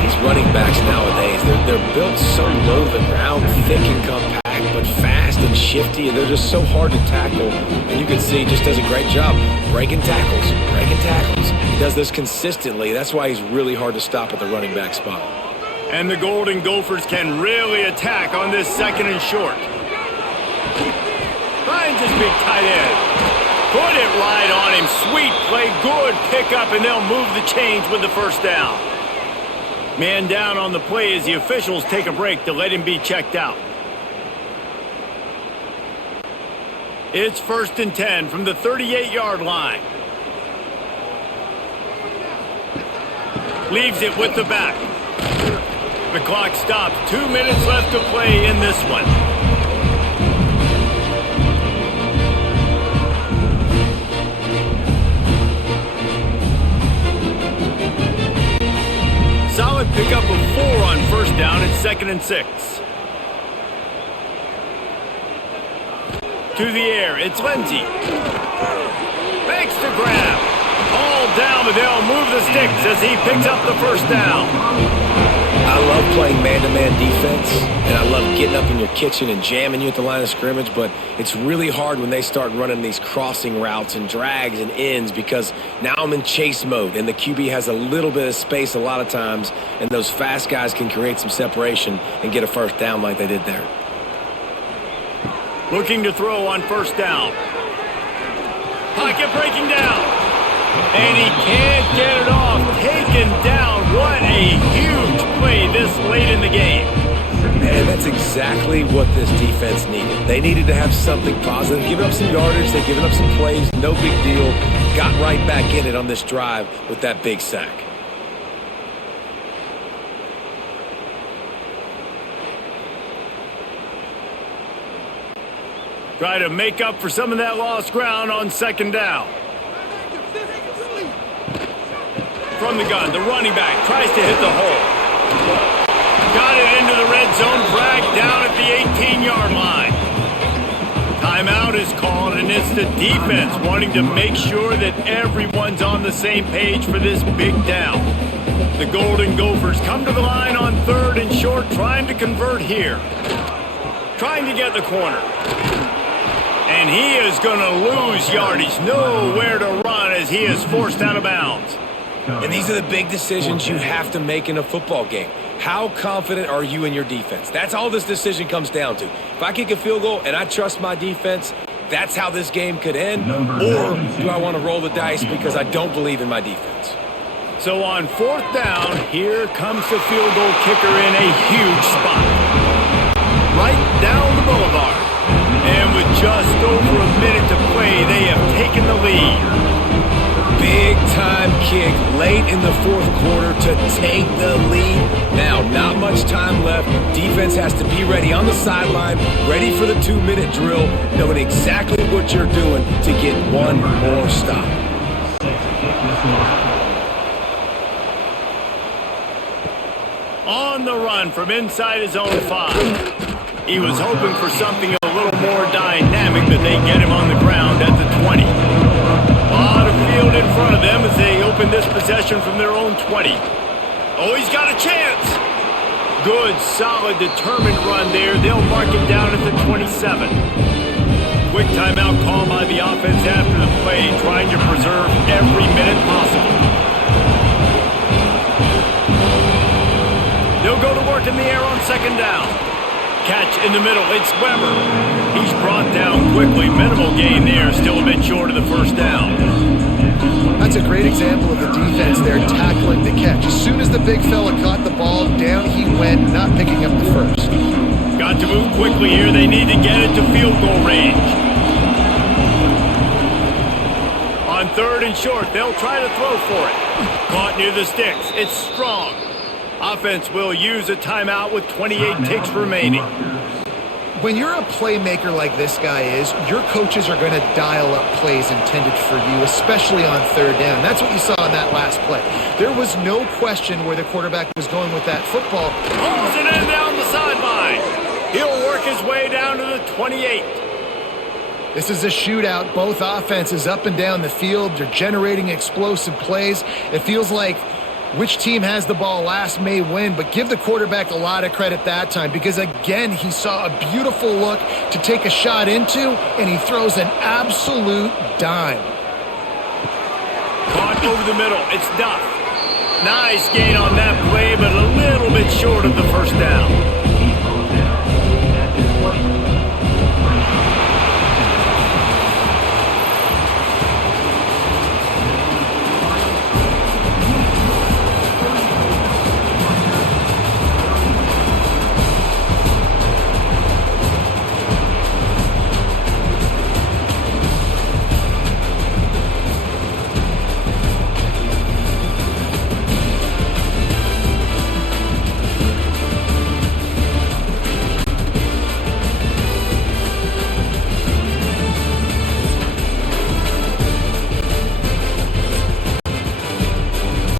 These running backs nowadays, they're built so low to the ground, thick and compact, but fast and shifty, and they're just so hard to tackle. And you can see he just does a great job breaking tackles, breaking tackles. He does this consistently. That's why he's really hard to stop at the running back spot. And the Golden Gophers can really attack on this 2nd and short. Finds his big tight end. Put it right on him. Sweet play. Good pickup, and they'll move the chains with the first down. Man down on the play as the officials take a break to let him be checked out. It's 1st and 10 from the 38-yard line. Leaves it with the back. The clock stops. 2 minutes left to play in this one. Solid pickup of 4 on 1st down. It's 2nd and 6. To the air, it's Lindsey. Fakes to grab. All down, but they'll move the sticks as he picks up the 1st down. I love playing man-to-man defense, and I love getting up in your kitchen and jamming you at the line of scrimmage, but it's really hard when they start running these crossing routes and drags and ends because now I'm in chase mode, and the QB has a little bit of space a lot of times, and those fast guys can create some separation and get a 1st down like they did there. Looking to throw on 1st down. Pocket breaking down. And he can't get it off. Taken down. What a huge play this late in the game. Man, that's exactly what this defense needed. They needed to have something positive. Giving up some yardage. They've given up some plays. No big deal. Got right back in it on this drive with that big sack. Try to make up for some of that lost ground on 2nd down. From the gun, the running back tries to hit the hole. Got it into the red zone, dragged down at the 18-yard line. Timeout is called, and it's the defense wanting to make sure that everyone's on the same page for this big down. The Golden Gophers come to the line on 3rd and short, trying to convert here. Trying to get the corner. And he is going to lose yardage. Nowhere to run as he is forced out of bounds. And these are the big decisions you have to make in a football game. How confident are you in your defense? That's all this decision comes down to. If I kick a field goal and I trust my defense, that's how this game could end. Or do I want to roll the dice because I don't believe in my defense? So on 4th down, here comes the field goal kicker in a huge spot. Right down the boulevard. And with just over a minute to play, they have taken the lead. Big time kick late in the 4th quarter to take the lead. Now, not much time left. Defense has to be ready on the sideline, ready for the 2-minute drill, knowing exactly what you're doing to get one more stop. On the run from inside his own 5. He was hoping for something a little more dynamic, but they get him on the ground at the 20. A lot of field in front of them as they open this possession from their own 20. Oh, he's got a chance. Good, solid, determined run there. They'll mark him down at the 27. Quick timeout call by the offense after the play, trying to preserve every minute possible. They'll In the middle, it's Weber. He's brought down quickly. Minimal gain there, still a bit short of the first down. That's a great example of the defense there tackling the catch. As soon as the big fella caught the ball, down he went, not picking up the first. Got to move quickly here. They need to get it to field goal range. On 3rd and short, they'll try to throw for it. Caught near the sticks. It's Strong. Offense will use a timeout with 28 ticks remaining. When you're a playmaker like this guy is, your coaches are going to dial up plays intended for you, especially on 3rd down. That's what you saw in that last play. There was no question where the quarterback was going with that football. Pulls it in down the sideline. He'll work his way down to the 28. This is a shootout. Both offenses up and down the field. They're generating explosive plays. It feels like which team has the ball last may win, but give the quarterback a lot of credit that time because, again, he saw a beautiful look to take a shot into, and he throws an absolute dime. Caught over the middle. It's Duff. Nice gain on that play, but a little bit short of the first down.